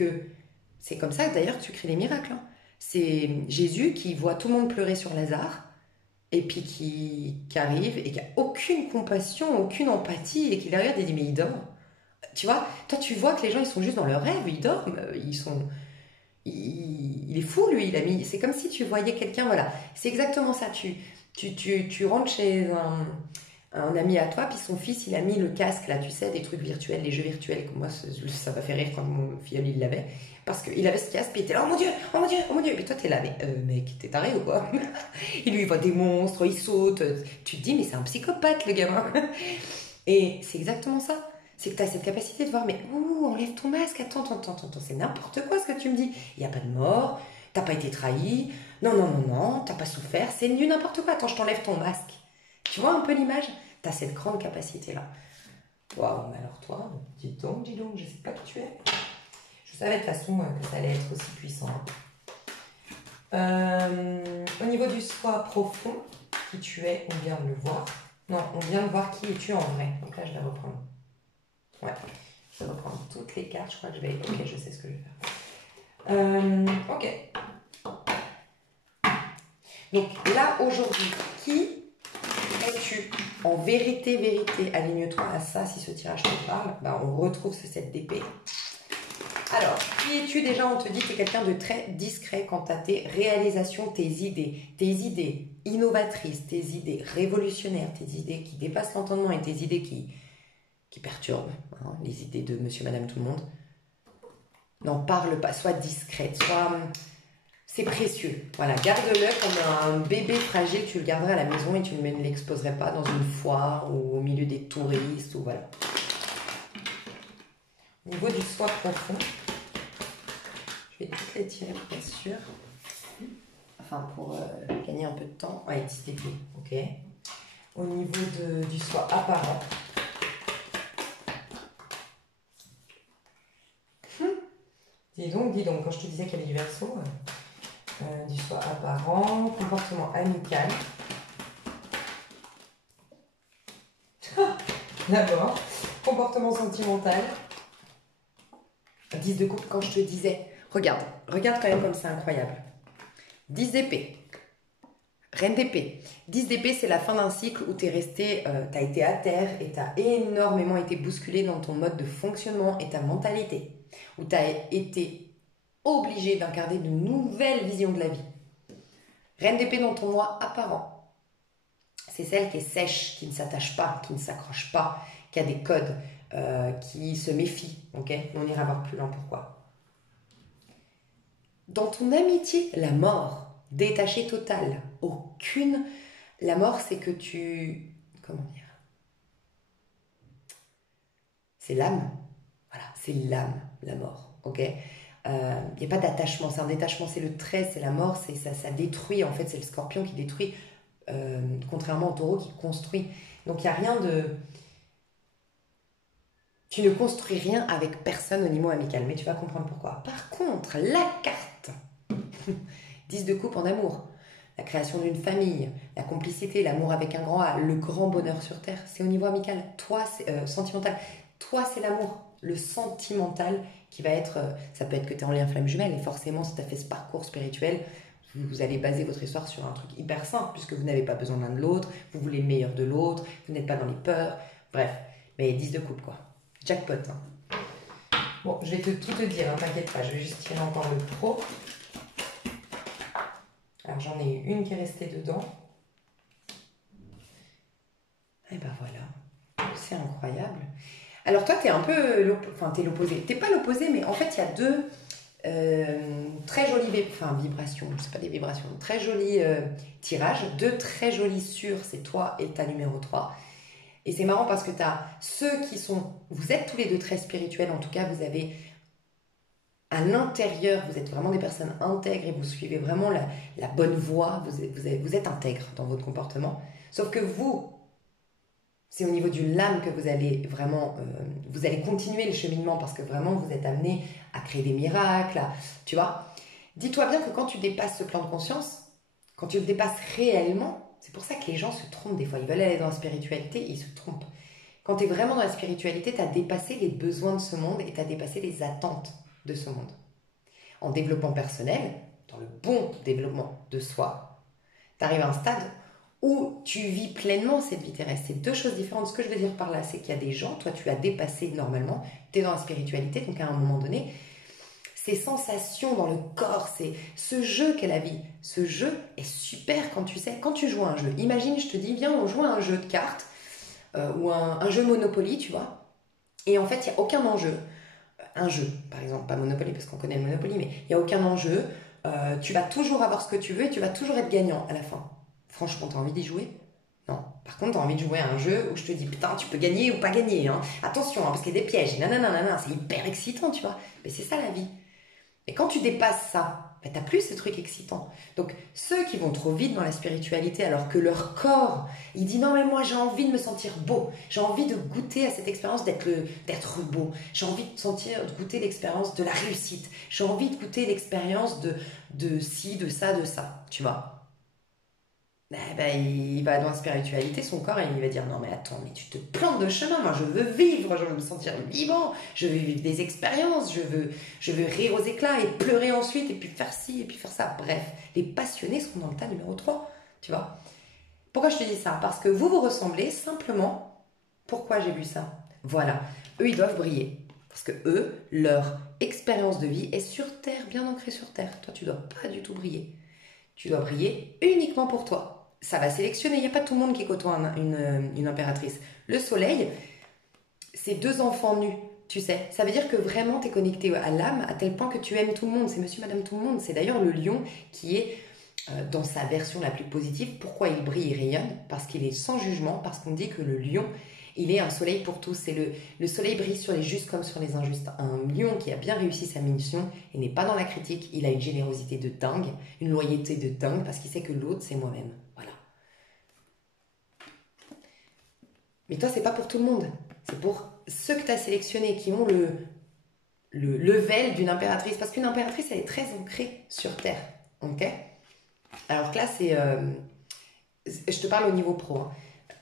comme ça, d'ailleurs, que tu crées des miracles. Hein. C'est Jésus qui voit tout le monde pleurer sur Lazare, et puis qui arrive et qui a aucune compassion, aucune empathie, et qui les regarde et dit, mais il dort. Tu vois, toi tu vois que les gens ils sont juste dans leur rêve, ils dorment, il est fou lui, c'est comme si tu voyais quelqu'un, voilà, c'est exactement ça, tu rentres chez un ami à toi, puis son fils, il a mis le casque, là, tu sais, des trucs virtuels, des jeux virtuels, que moi, ça m'a fait rire quand mon filleul, il l'avait, parce qu'il avait ce casque, puis il était là, oh mon Dieu, oh mon Dieu, oh mon Dieu, et puis toi, t'es là, mais mec, t'es taré ou quoi? Il lui voit des monstres, il saute, tu te dis, mais c'est un psychopathe, le gamin. Et c'est exactement ça. C'est que tu as cette capacité de voir, mais ouh, enlève ton masque, attends, c'est n'importe quoi ce que tu me dis. Il n'y a pas de mort, t'as pas été trahi, non, t'as pas souffert, c'est du n'importe quoi, attends, je t'enlève ton masque. Tu vois un peu l'image? Tu as cette grande capacité-là. Waouh, mais alors toi, dis donc, je sais pas qui tu es. Je savais de toute façon que ça allait être aussi puissant. Au niveau du soi profond, qui tu es, on vient de le voir. Non, on vient de voir qui es-tu en vrai. Donc là, je vais reprendre. Ouais, je vais reprendre toutes les cartes. Je crois que je vais... Ok, je sais ce que je vais faire. Ok. Donc là, aujourd'hui, qui es-tu? En vérité, aligne-toi à ça si ce tirage te parle. Ben, on retrouve ce 7 d'épée. Alors, qui es-tu déjà? On te dit que tu es quelqu'un de très discret quant à tes réalisations, tes idées innovatrices, tes idées révolutionnaires, tes idées qui dépassent l'entendement et tes idées qui perturbent, hein, les idées de monsieur, madame, tout le monde. N'en parle pas, sois discrète, c'est précieux. Voilà, garde-le comme un bébé fragile, tu le garderais à la maison et tu ne l'exposerais pas dans une foire ou au milieu des touristes, ou voilà. Au niveau du soi profond, je vais toutes les tirer pour être sûr. Enfin, pour gagner un peu de temps. Ouais, 10 d'épée, ok. Au niveau du soi apparent. Dis donc, quand je te disais qu'il y avait du verso, du soi apparent, comportement amical. D'abord, comportement sentimental. 10 de coupe, quand je te disais, regarde quand même comme c'est incroyable. 10 d'épée, reine d'épée. 10 d'épée, c'est la fin d'un cycle où tu es resté, tu as été à terre et tu as énormément été bousculé dans ton mode de fonctionnement et ta mentalité. Où tu as été obligé d'incarner de nouvelles visions de la vie. Reine d'épée dans ton moi apparent. C'est celle qui est sèche, qui ne s'attache pas, qui ne s'accroche pas, qui a des codes, qui se méfie. Okay, on ira voir plus loin pourquoi. Dans ton amitié, la mort, détachée totale, aucune... La mort, c'est que tu... Comment dire? C'est l'âme. Voilà, c'est l'âme, la mort. Ok. Il n'y a pas d'attachement. C'est un détachement, c'est le trait, c'est la mort, ça détruit. En fait, c'est le scorpion qui détruit, contrairement au taureau qui construit. Donc, il n'y a rien de... Tu ne construis rien avec personne au niveau amical, mais tu vas comprendre pourquoi. Par contre, la carte 10 de coupe en amour, la création d'une famille, la complicité, l'amour avec un grand A, le grand bonheur sur terre, c'est au niveau amical. Toi, c'est sentimental. Toi, c'est l'amour. Le sentimental qui va être... ça peut être que tu es en lien flamme jumelle, et forcément, si tu as fait ce parcours spirituel, vous allez baser votre histoire sur un truc hyper simple, puisque vous n'avez pas besoin l'un de l'autre, vous voulez le meilleur de l'autre, vous n'êtes pas dans les peurs, bref. Mais 10 de coupe, quoi. Jackpot. Hein. Bon, je vais tout te dire, hein, t'inquiète pas, je vais juste tirer encore le pro. Alors, j'en ai eu une qui est restée dedans. Et ben voilà, c'est incroyable. Alors toi, t'es un peu... Enfin, t'es l'opposé. T'es pas l'opposé, mais en fait, il y a deux très jolies vibrations. C'est pas des vibrations. Très jolis tirages. Deux très jolis sûrs, c'est toi et ta numéro 3. Et c'est marrant parce que tu as ceux qui sont... Vous êtes tous les deux très spirituels, en tout cas, vous avez à l'intérieur, vous êtes vraiment des personnes intègres et vous suivez vraiment la bonne voie, vous êtes intègre dans votre comportement. Sauf que vous, c'est au niveau du l'âme que vous allez vraiment... vous allez continuer le cheminement parce que vraiment, vous êtes amené à créer des miracles, tu vois. Dis-toi bien que quand tu dépasses ce plan de conscience, quand tu le dépasses réellement... C'est pour ça que les gens se trompent des fois. Ils veulent aller dans la spiritualité, ils se trompent. Quand tu es vraiment dans la spiritualité, tu as dépassé les besoins de ce monde et tu as dépassé les attentes de ce monde. En développement personnel, dans le bon développement de soi, tu arrives à un stade où tu vis pleinement cette vie terrestre. C'est deux choses différentes. Ce que je veux dire par là, c'est qu'il y a des gens, toi tu as dépassé normalement, tu es dans la spiritualité, donc à un moment donné, ces sensations dans le corps, c'est ce jeu qu'est la vie. Ce jeu est super quand tu sais, quand tu joues à un jeu. Imagine, je te dis, viens, on joue à un jeu de cartes. ou un jeu Monopoly, tu vois. Et en fait, il n'y a aucun enjeu. Un jeu, par exemple, pas Monopoly parce qu'on connaît le Monopoly, mais il n'y a aucun enjeu. Tu vas toujours avoir ce que tu veux et tu vas toujours être gagnant à la fin. Franchement, tu as envie d'y jouer? Non. Par contre, tu as envie de jouer à un jeu où je te dis, putain, tu peux gagner ou pas gagner. Hein. Attention, hein, parce qu'il y a des pièges. Nanana, c'est hyper excitant, tu vois. Mais c'est ça la vie. Et quand tu dépasses ça, ben, t'as plus ce truc excitant. Donc, ceux qui vont trop vite dans la spiritualité, alors que leur corps, il dit non mais moi j'ai envie de me sentir beau, j'ai envie de goûter à cette expérience d'être beau, j'ai envie de goûter l'expérience de la réussite, j'ai envie de goûter l'expérience de ci, de ça, tu vois. Il va dans la spiritualité, son corps, et il va dire non mais attends, mais tu te plantes de chemin, moi je veux vivre, je veux me sentir vivant, je veux vivre des expériences, je veux rire aux éclats et pleurer ensuite, et puis faire ci, et puis faire ça. Bref, les passionnés sont dans le tas numéro 3, tu vois. Pourquoi je te dis ça? Parce que vous vous ressemblez simplement. Pourquoi j'ai vu ça? Voilà, eux ils doivent briller. Parce que eux, leur expérience de vie est sur Terre, bien ancrée sur Terre. Toi, tu dois pas du tout briller. Tu dois briller uniquement pour toi. Ça va sélectionner. Il n'y a pas tout le monde qui côtoie une impératrice. Le soleil, c'est deux enfants nus, tu sais. Ça veut dire que vraiment, tu es connecté à l'âme à tel point que tu aimes tout le monde. C'est monsieur, madame, tout le monde. C'est d'ailleurs le lion qui est dans sa version la plus positive. Pourquoi il brille, il rayonne? Parce qu'il est sans jugement, parce qu'on dit que le lion, il est un soleil pour tous. C'est le soleil brille sur les justes comme sur les injustes. Un lion qui a bien réussi sa mission et n'est pas dans la critique, il a une générosité de dingue, une loyauté de dingue, parce qu'il sait que l'autre, c'est moi-même. Voilà. Mais toi, c'est pas pour tout le monde. C'est pour ceux que tu as sélectionnés, qui ont le level d'une impératrice. Parce qu'une impératrice, elle est très ancrée sur Terre. Ok? Alors que là, je te parle au niveau pro. Hein.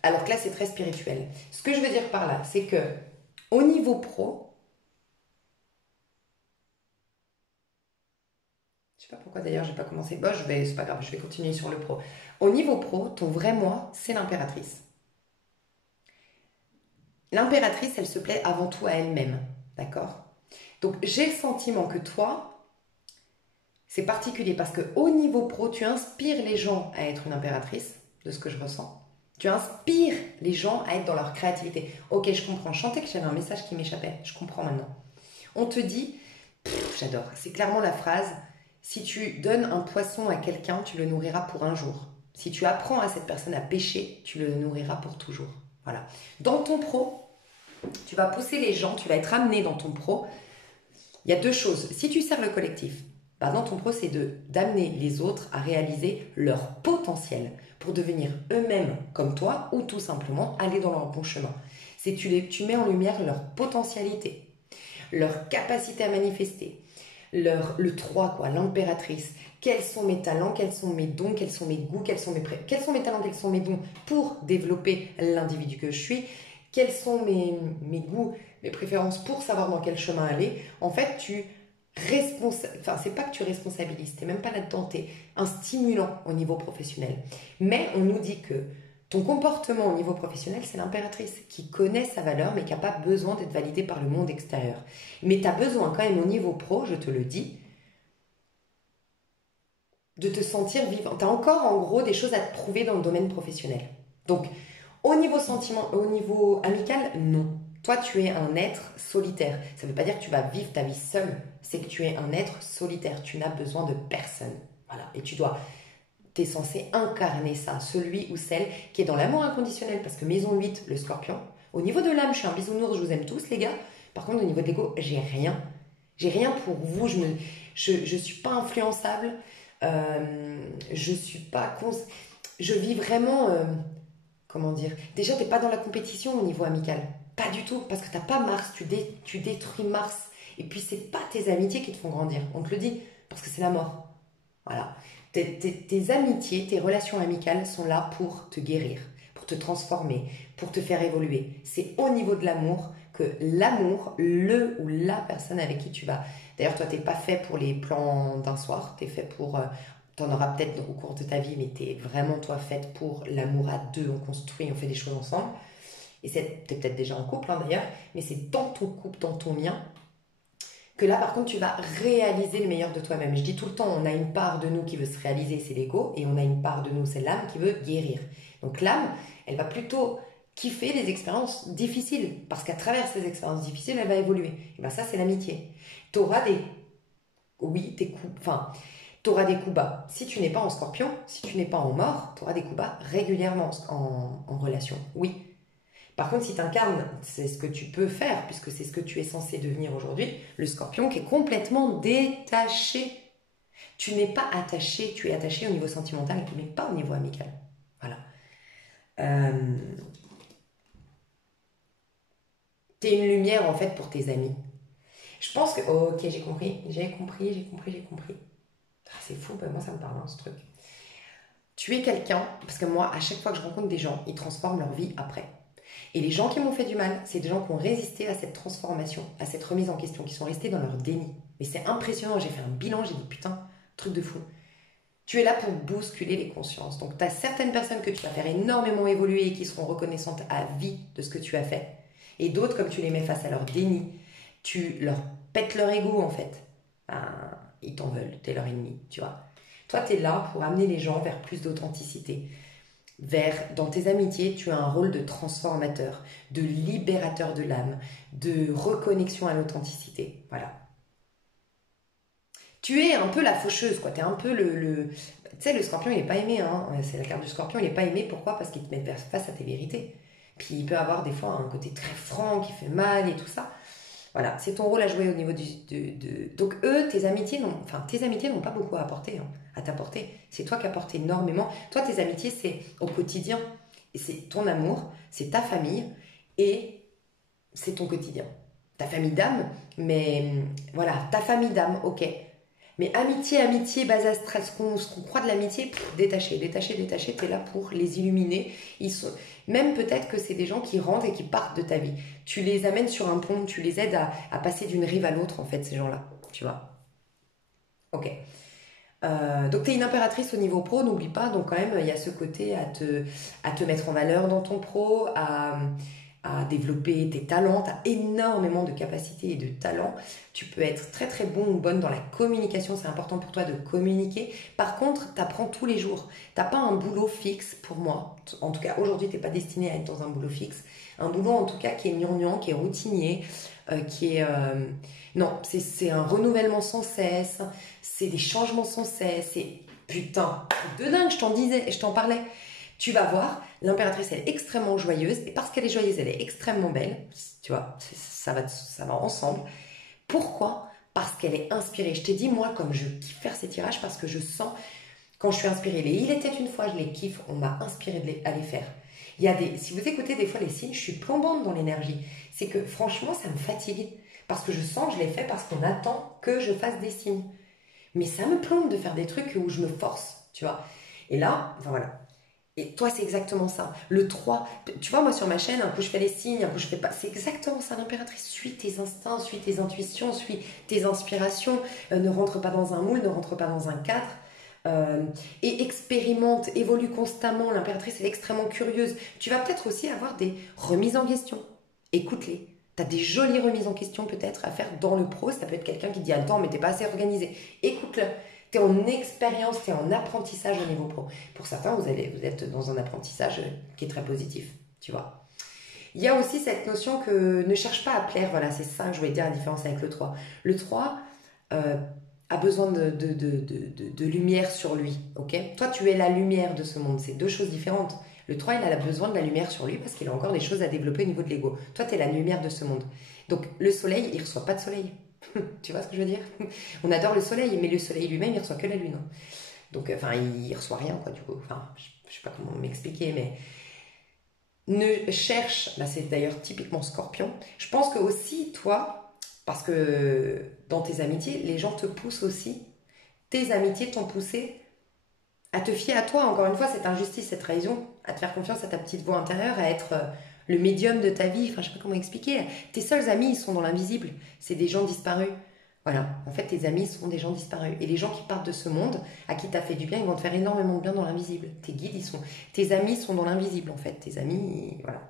Alors que là, c'est très spirituel. Ce que je veux dire par là, c'est que au niveau pro, je sais pas pourquoi d'ailleurs j'ai pas commencé. Bon, c'est pas grave, je vais continuer sur le pro. Au niveau pro, ton vrai moi, c'est l'impératrice. L'impératrice, elle se plaît avant tout à elle-même, d'accord? Donc j'ai le sentiment que toi, c'est particulier parce que au niveau pro, tu inspires les gens à être une impératrice, de ce que je ressens. Tu inspires les gens à être dans leur créativité. Ok, je comprends. Je sentais que j'avais un message qui m'échappait. Je comprends maintenant. On te dit, j'adore, c'est clairement la phrase, si tu donnes un poisson à quelqu'un, tu le nourriras pour un jour. Si tu apprends à cette personne à pêcher, tu le nourriras pour toujours. Voilà. Dans ton pro, tu vas pousser les gens, tu vas être amené dans ton pro. Il y a deux choses. Si tu sers le collectif, dans ton pro, c'est d'amener les autres à réaliser leur potentiel pour devenir eux-mêmes comme toi ou tout simplement aller dans leur bon chemin. Tu mets en lumière leur potentialité, leur capacité à manifester, le 3, quoi, l'impératrice. Quels sont mes talents, quels sont mes dons, quels sont mes goûts, quels sont mes talents, quels sont mes dons pour développer l'individu que je suis, quels sont mes goûts, mes préférences pour savoir dans quel chemin aller. En fait, c'est pas que tu responsabilises, t'es même pas là-dedans, t'es un stimulant au niveau professionnel. Mais on nous dit que ton comportement au niveau professionnel, c'est l'impératrice qui connaît sa valeur, mais qui n'a pas besoin d'être validée par le monde extérieur. Mais tu as besoin quand même au niveau pro, je te le dis, de te sentir vivant. Tu as encore en gros des choses à te prouver dans le domaine professionnel. Donc, au niveau sentiment, au niveau amical, non. Toi, tu es un être solitaire. Ça ne veut pas dire que tu vas vivre ta vie seule. C'est que tu es un être solitaire. Tu n'as besoin de personne. Voilà. Et tu es censé incarner ça, celui ou celle qui est dans l'amour inconditionnel. Parce que maison 8, le scorpion. Au niveau de l'âme, je suis un bisounours, je vous aime tous, les gars. Par contre, au niveau de l'ego, j'ai rien. J'ai rien pour vous. Je suis pas influençable. Je suis pas... Je vis vraiment... comment dire? Déjà, tu n'es pas dans la compétition au niveau amical. Pas du tout. Parce que tu n'as pas Mars. Tu détruis Mars. Et puis, c'est pas tes amitiés qui te font grandir. On te le dit. Parce que c'est la mort. Voilà. Tes amitiés, tes relations amicales sont là pour te guérir, pour te transformer, pour te faire évoluer. C'est au niveau de l'amour que l'amour, le ou la personne avec qui tu vas. D'ailleurs, toi, tu n'es pas fait pour les plans d'un soir. Tu es fait pour... tu en auras peut-être au cours de ta vie, mais tu es vraiment, toi, faite pour l'amour à deux. On construit, on fait des choses ensemble. Et tu es peut-être déjà en couple, hein, d'ailleurs. Mais c'est dans ton couple, dans ton mien, que là, par contre, tu vas réaliser le meilleur de toi-même. Je dis tout le temps, on a une part de nous qui veut se réaliser, c'est l'ego, et on a une part de nous, c'est l'âme qui veut guérir. Donc l'âme, elle va plutôt qui fait des expériences difficiles. Parce qu'à travers ces expériences difficiles, elle va évoluer. Et bien ça, c'est l'amitié. Tu auras des... Oui, des coups... Enfin, tu auras des coups bas. Si tu n'es pas en scorpion, si tu n'es pas en mort, tu auras des coups bas régulièrement en relation. Oui. Par contre, si tu incarnes, c'est ce que tu peux faire, puisque c'est ce que tu es censé devenir aujourd'hui, le scorpion qui est complètement détaché. Tu n'es pas attaché, tu es attaché au niveau sentimental, mais pas au niveau amical. Voilà. Tu es une lumière en fait pour tes amis. Je pense que... Oh, ok, j'ai compris. Ah, c'est fou, ben moi ça me parle, hein, ce truc. Tu es quelqu'un, parce que moi, à chaque fois que je rencontre des gens, ils transforment leur vie après. Et les gens qui m'ont fait du mal, c'est des gens qui ont résisté à cette transformation, à cette remise en question, qui sont restés dans leur déni. Mais c'est impressionnant, j'ai fait un bilan, j'ai dit putain, truc de fou. Tu es là pour bousculer les consciences. Donc tu as certaines personnes que tu vas faire énormément évoluer et qui seront reconnaissantes à vie de ce que tu as fait. Et d'autres, comme tu les mets face à leur déni, tu leur pètes leur ego en fait. Ben, ils t'en veulent, t'es leur ennemi, tu vois. Toi, tu es là pour amener les gens vers plus d'authenticité. Dans tes amitiés, tu as un rôle de transformateur, de libérateur de l'âme, de reconnexion à l'authenticité. Voilà. Tu es un peu la faucheuse, quoi. Tu es un peu Tu sais, le scorpion, il n'est pas aimé, hein. C'est la carte du scorpion, il n'est pas aimé. Pourquoi? Parce qu'il te met face à tes vérités. Puis il peut avoir des fois un côté très franc qui fait mal et tout ça. Voilà, c'est ton rôle à jouer au niveau Donc eux, tes amitiés n'ont pas beaucoup à apporter, hein, à t'apporter. C'est toi qui apportes énormément. Toi, tes amitiés, c'est au quotidien. Et c'est ton amour, c'est ta famille et c'est ton quotidien. Ta famille d'âme, mais voilà, ta famille d'âme, ok. Mais amitié, base astrale, ce qu'on croit de l'amitié, détaché, t'es là pour les illuminer. Même peut-être que c'est des gens qui rentrent et qui partent de ta vie. Tu les amènes sur un pont, tu les aides à passer d'une rive à l'autre, en fait, ces gens-là. Tu vois? Ok. Donc tu es une impératrice au niveau pro, n'oublie pas, donc quand même il y a ce côté à te mettre en valeur dans ton pro, à développer tes talents, tu as énormément de capacités et de talents, tu peux être très très bon ou bonne dans la communication, c'est important pour toi de communiquer, par contre tu apprends tous les jours, tu n'as pas un boulot fixe pour moi, en tout cas aujourd'hui tu n'es pas destiné à être dans un boulot fixe, un boulot en tout cas qui est gnangnan, qui est routinier, qui est... Non, c'est un renouvellement sans cesse, c'est des changements sans cesse, c'est putain, de dingue, je t'en parlais. Tu vas voir, l'impératrice elle est extrêmement joyeuse, et parce qu'elle est joyeuse, elle est extrêmement belle, tu vois, ça va ensemble. Pourquoi? Parce qu'elle est inspirée. Je t'ai dit, moi, comme je kiffe faire ces tirages, parce que je sens, quand je suis inspirée, il était une fois, je les kiffe, on m'a inspiré à les faire. Si vous écoutez des fois les signes, je suis plombante dans l'énergie. C'est que franchement, ça me fatigue. Parce que je sens que je l'ai fait parce qu'on attend que je fasse des signes. Mais ça me plombe de faire des trucs où je me force, tu vois. Et là, enfin voilà. Et toi, c'est exactement ça. Le 3, tu vois, moi sur ma chaîne, un coup je fais les signes, un coup je fais pas. C'est exactement ça, l'impératrice. Suis tes instincts, suis tes intuitions, suis tes inspirations. Ne rentre pas dans un moule, ne rentre pas dans un cadre. Et expérimente, évolue constamment. L'impératrice, elle est extrêmement curieuse. Tu vas peut-être aussi avoir des remises en question. Écoute-les. Tu as des jolies remises en question peut-être à faire dans le pro. Ça peut être quelqu'un qui dit attends, mais t'es pas assez organisé. Écoute-le. Tu es en expérience, tu es en apprentissage au niveau pro. Pour certains, vous êtes dans un apprentissage qui est très positif, tu vois. Il y a aussi cette notion que ne cherche pas à plaire. Voilà, c'est ça que je voulais dire la différence avec le 3. Le 3 a besoin de lumière sur lui, ok? Toi, tu es la lumière de ce monde. C'est deux choses différentes. Le 3, il a besoin de la lumière sur lui parce qu'il a encore des choses à développer au niveau de l'ego. Toi, tu es la lumière de ce monde. Donc, le soleil, il ne reçoit pas de soleil. Tu vois ce que je veux dire? On adore le soleil, mais le soleil lui-même, il reçoit que la lune. Donc, enfin, il reçoit rien, quoi, du coup. Enfin, je sais pas comment m'expliquer, mais ne cherche, là c'est d'ailleurs typiquement Scorpion. Je pense que aussi, toi, parce que dans tes amitiés, les gens te poussent aussi. Tes amitiés t'ont poussé à te fier à toi. Encore une fois, cette injustice, cette trahison, à te faire confiance à ta petite voix intérieure, à être le médium de ta vie. Enfin, je sais pas comment expliquer. Tes seuls amis, ils sont dans l'invisible. C'est des gens disparus. Voilà. En fait, tes amis sont des gens disparus. Et les gens qui partent de ce monde, à qui t'as fait du bien, ils vont te faire énormément de bien dans l'invisible. Tes guides, tes amis sont dans l'invisible, en fait. Tes amis, voilà.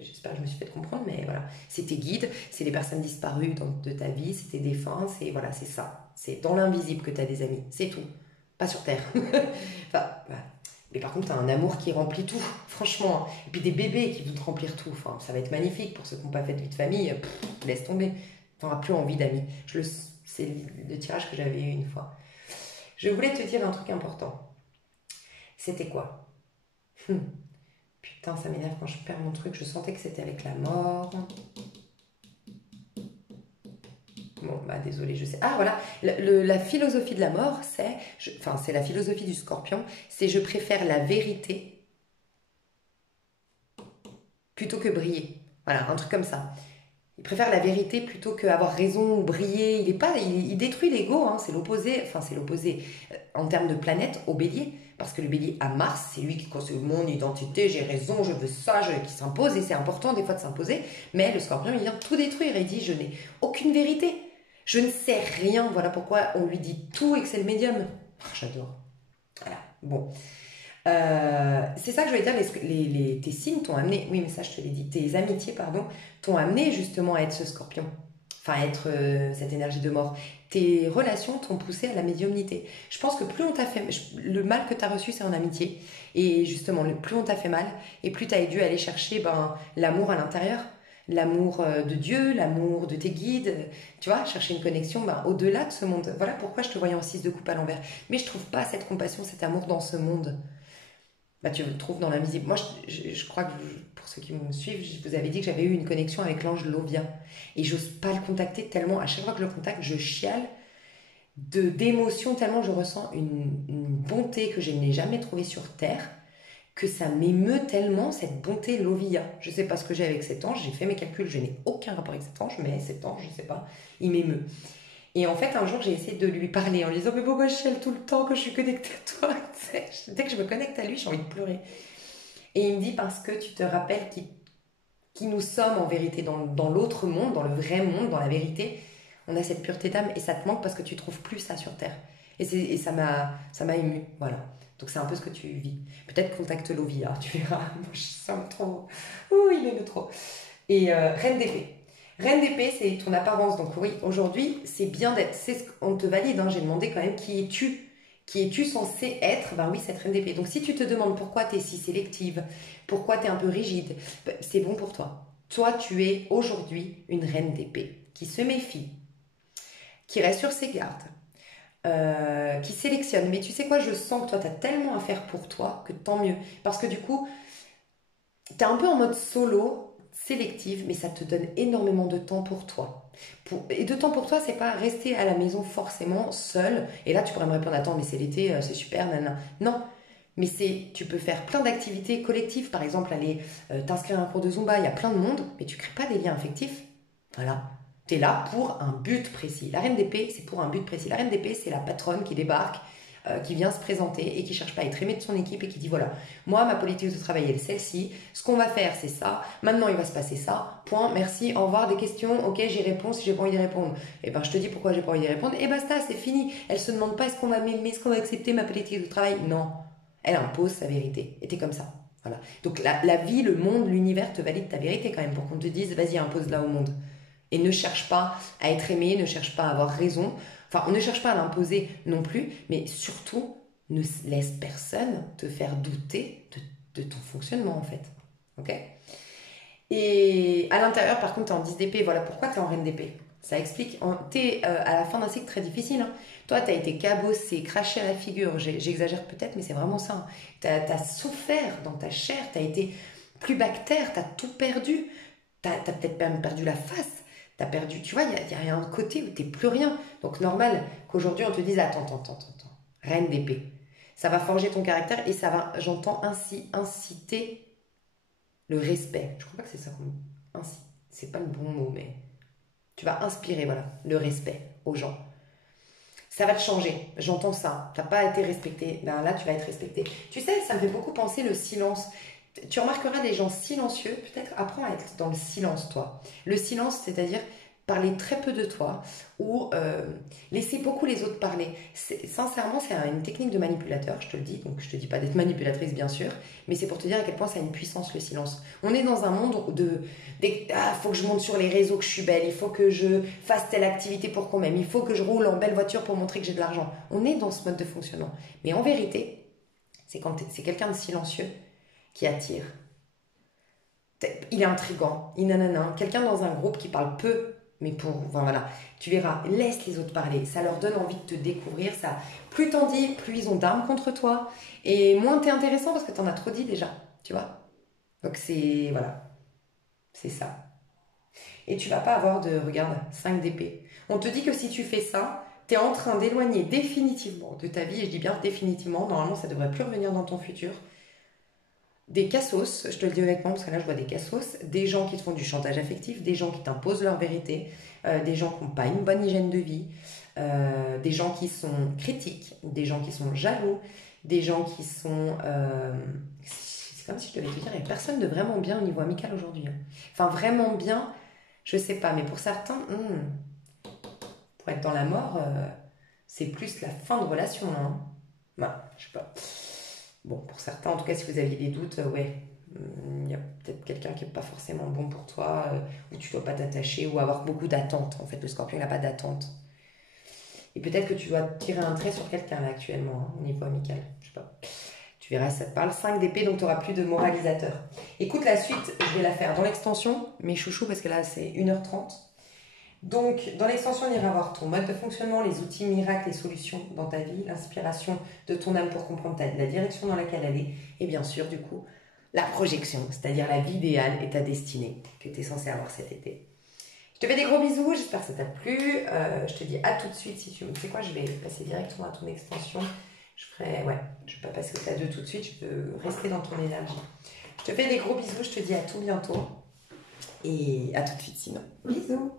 J'espère que je me suis fait comprendre, mais voilà. C'est tes guides, c'est les personnes disparues de ta vie, c'est tes défunts, voilà, ça. C'est dans l'invisible que tu as des amis. C'est tout. Pas sur Terre. Enfin, voilà. Mais par contre, tu as un amour qui remplit tout, franchement. Et puis des bébés qui vont te remplir tout. Enfin, ça va être magnifique pour ceux qui n'ont pas fait de vie de famille. Laisse tomber. Tu n'auras plus envie d'amis. C'est le tirage que j'avais eu une fois. Je voulais te dire un truc important. C'était quoi? Putain, ça m'énerve quand je perds mon truc. Je sentais que c'était avec la mort. Bon, bah désolé, je sais. Ah voilà, la philosophie de la mort, c'est la philosophie du scorpion, c'est je préfère la vérité plutôt que briller. Voilà, un truc comme ça. Il préfère la vérité plutôt qu'avoir raison ou briller. Il détruit l'ego, hein, c'est l'opposé, en termes de planète au bélier. Parce que le bélier à Mars, c'est lui qui construit mon identité, j'ai raison, je veux ça, qui s'impose, et c'est important des fois de s'imposer. Mais le scorpion, il vient tout détruire, il dit je n'ai aucune vérité. Je ne sais rien, voilà pourquoi on lui dit tout et que c'est le médium. J'adore. Voilà, bon. C'est ça que je voulais dire, tes signes t'ont amené, oui mais ça je te l'ai dit, tes amitiés, pardon, t'ont amené justement à être ce scorpion, enfin à être cette énergie de mort. Tes relations t'ont poussé à la médiumnité. Je pense que plus on t'a fait, le mal que t'as reçu c'est en amitié, et justement plus on t'a fait mal, et plus t'as dû aller chercher l'amour à l'intérieur, l'amour de Dieu, l'amour de tes guides, tu vois, chercher une connexion au-delà de ce monde. Voilà pourquoi je te voyais en 6 de coupe à l'envers. Mais je trouve pas cette compassion, cet amour dans ce monde. Tu le trouves dans l'invisible. Moi, je crois que pour ceux qui me suivent, je vous avais dit que j'avais eu une connexion avec l'ange Lovia. Et j'ose pas le contacter tellement, à chaque fois que je le contacte, je chiale d'émotion, tellement je ressens une bonté que je n'ai jamais trouvée sur Terre, que ça m'émeut tellement, cette bonté Lovia. Je sais pas ce que j'ai avec cet ange, j'ai fait mes calculs, je n'ai aucun rapport avec cet ange, mais cet ange, je sais pas, il m'émeut. Et en fait, un jour, j'ai essayé de lui parler en lui disant « Mais pourquoi je chiale tout le temps que je suis connectée à toi ?» Dès que je me connecte à lui, j'ai envie de pleurer. Et il me dit « Parce que tu te rappelles qui nous sommes en vérité, dans l'autre monde, dans le vrai monde, dans la vérité. On a cette pureté d'âme et ça te manque parce que tu trouves plus ça sur Terre. » Et ça m'a ému, voilà. Donc c'est un peu ce que tu vis. Peut-être contacte Lovia, tu verras. Moi, je sens trop. Ouh, il m'aime trop. Et Reine d'épée. Reine d'épée, c'est ton apparence. Donc oui, aujourd'hui, c'est bien d'être... On te valide, hein, j'ai demandé quand même qui es-tu. Qui es-tu censé être? Ben oui, cette reine d'épée. Donc si tu te demandes pourquoi tu es si sélective, pourquoi tu es un peu rigide, c'est bon pour toi. Toi, tu es aujourd'hui une reine d'épée qui se méfie, qui reste sur ses gardes, qui sélectionne. Mais tu sais quoi, je sens que toi, tu as tellement à faire pour toi que tant mieux. Parce que du coup, tu es un peu en mode solo, sélective, mais ça te donne énormément de temps pour toi. Et de temps pour toi, c'est pas rester à la maison forcément seul. Et là, tu pourrais me répondre, attends, mais c'est l'été, c'est super, nanana. Non, mais tu peux faire plein d'activités collectives. Par exemple, aller t'inscrire à un cours de Zumba, il y a plein de monde, mais tu crées pas des liens affectifs. Voilà. Tu es là pour un but précis. La reine d'épée, c'est pour un but précis. La reine d'épée, c'est la patronne qui débarque, qui vient se présenter et qui cherche pas à être aimée de son équipe et qui dit voilà, moi ma politique de travail elle est celle-ci, ce qu'on va faire c'est ça, maintenant il va se passer ça, point, merci, au revoir, des questions, ok j'y réponds si j'ai pas envie d'y répondre, et ben je te dis pourquoi j'ai pas envie d'y répondre et basta, c'est fini. Elle se demande pas est-ce qu'on va m'aimer, est-ce qu'on va accepter ma politique de travail, non, elle impose sa vérité et t'es comme ça, voilà. Donc la vie, le monde, l'univers te valide ta vérité quand même pour qu'on te dise vas-y impose-la au monde et ne cherche pas à être aimé, ne cherche pas à avoir raison. Enfin, on ne cherche pas à l'imposer non plus, mais surtout, ne laisse personne te faire douter de ton fonctionnement, en fait. Ok? Et à l'intérieur, par contre, tu es en 10 d'épée. Voilà pourquoi tu es en reine d'épée. Ça explique. Tu es à la fin d'un cycle très difficile. Hein. Toi, tu as été cabossé, craché à la figure. J'exagère peut-être, mais c'est vraiment ça. Hein. Tu as souffert dans ta chair. Tu as été plus bactère. Tu as tout perdu. Tu as peut-être même perdu la face. T'as perdu, tu vois, il y a un côté où t'es plus rien. Donc normal qu'aujourd'hui on te dise attends, reine d'épée. Ça va forger ton caractère et ça va, j'entends ainsi, inciter le respect. Je crois pas que c'est ça qu'on dit. Ainsi, c'est pas le bon mot, mais tu vas inspirer, voilà, le respect aux gens. Ça va te changer, j'entends ça. T'as pas été respecté, ben là tu vas être respecté. Tu sais, ça me fait beaucoup penser le silence. Tu remarqueras des gens silencieux, peut-être apprends à être dans le silence, toi. Le silence, c'est-à-dire parler très peu de toi ou laisser beaucoup les autres parler. Sincèrement, c'est une technique de manipulateur, je te le dis. Donc, je te dis pas d'être manipulatrice, bien sûr, mais c'est pour te dire à quel point ça a une puissance, le silence. On est dans un monde faut que je monte sur les réseaux que je suis belle, il faut que je fasse telle activité pour qu'on m'aime, il faut que je roule en belle voiture pour montrer que j'ai de l'argent. On est dans ce mode de fonctionnement. Mais en vérité, C'est quand c'est quelqu'un de silencieux qui attire. Il est intriguant, quelqu'un dans un groupe qui parle peu, mais enfin, voilà, tu verras, laisse les autres parler, ça leur donne envie de te découvrir, ça. Plus t'en dis, plus ils ont d'armes contre toi, et moins t'es intéressant parce que t'en as trop dit déjà, tu vois. Donc c'est, voilà, c'est ça. Et tu vas pas avoir regarde, 5 d'épée. On te dit que si tu fais ça, tu es en train d'éloigner définitivement de ta vie, et je dis bien définitivement, normalement ça devrait plus revenir dans ton futur, des cassos, je te le dis honnêtement parce que là je vois des cassos, des gens qui te font du chantage affectif, des gens qui t'imposent leur vérité, des gens qui n'ont pas une bonne hygiène de vie, des gens qui sont critiques, des gens qui sont jaloux, des gens qui sont... c'est comme si je devais te dire, il n'y a personne de vraiment bien au niveau amical aujourd'hui. Hein. Enfin vraiment bien, je sais pas, mais pour certains, pour être dans la mort, c'est plus la fin de relation. Hein. Bah, je sais pas. Bon, pour certains, en tout cas, si vous aviez des doutes, ouais, il y a peut-être quelqu'un qui n'est pas forcément bon pour toi, où tu ne dois pas t'attacher, ou avoir beaucoup d'attentes. En fait, le scorpion n'a pas d'attente. Et peut-être que tu dois tirer un trait sur quelqu'un là actuellement, hein, au niveau amical. Je sais pas. Tu verras si ça te parle. 5 d'épée, donc tu n'auras plus de moralisateur. Écoute, la suite, je vais la faire dans l'extension, mes chouchous, parce que là, c'est 1h30. Donc, dans l'extension, on ira voir ton mode de fonctionnement, les outils miracles, les solutions dans ta vie, l'inspiration de ton âme pour comprendre la direction dans laquelle elle est, et bien sûr, du coup, la projection, c'est-à-dire la vie idéale et ta destinée que tu es censé avoir cet été. Je te fais des gros bisous, j'espère que ça t'a plu. Je te dis à tout de suite si tu me... Tu sais quoi, je vais passer directement à ton extension. Je vais pas passer au tas 2 tout de suite, je veux rester dans ton énergie. Je te fais des gros bisous, je te dis à tout bientôt. Et à tout de suite sinon. Bisous.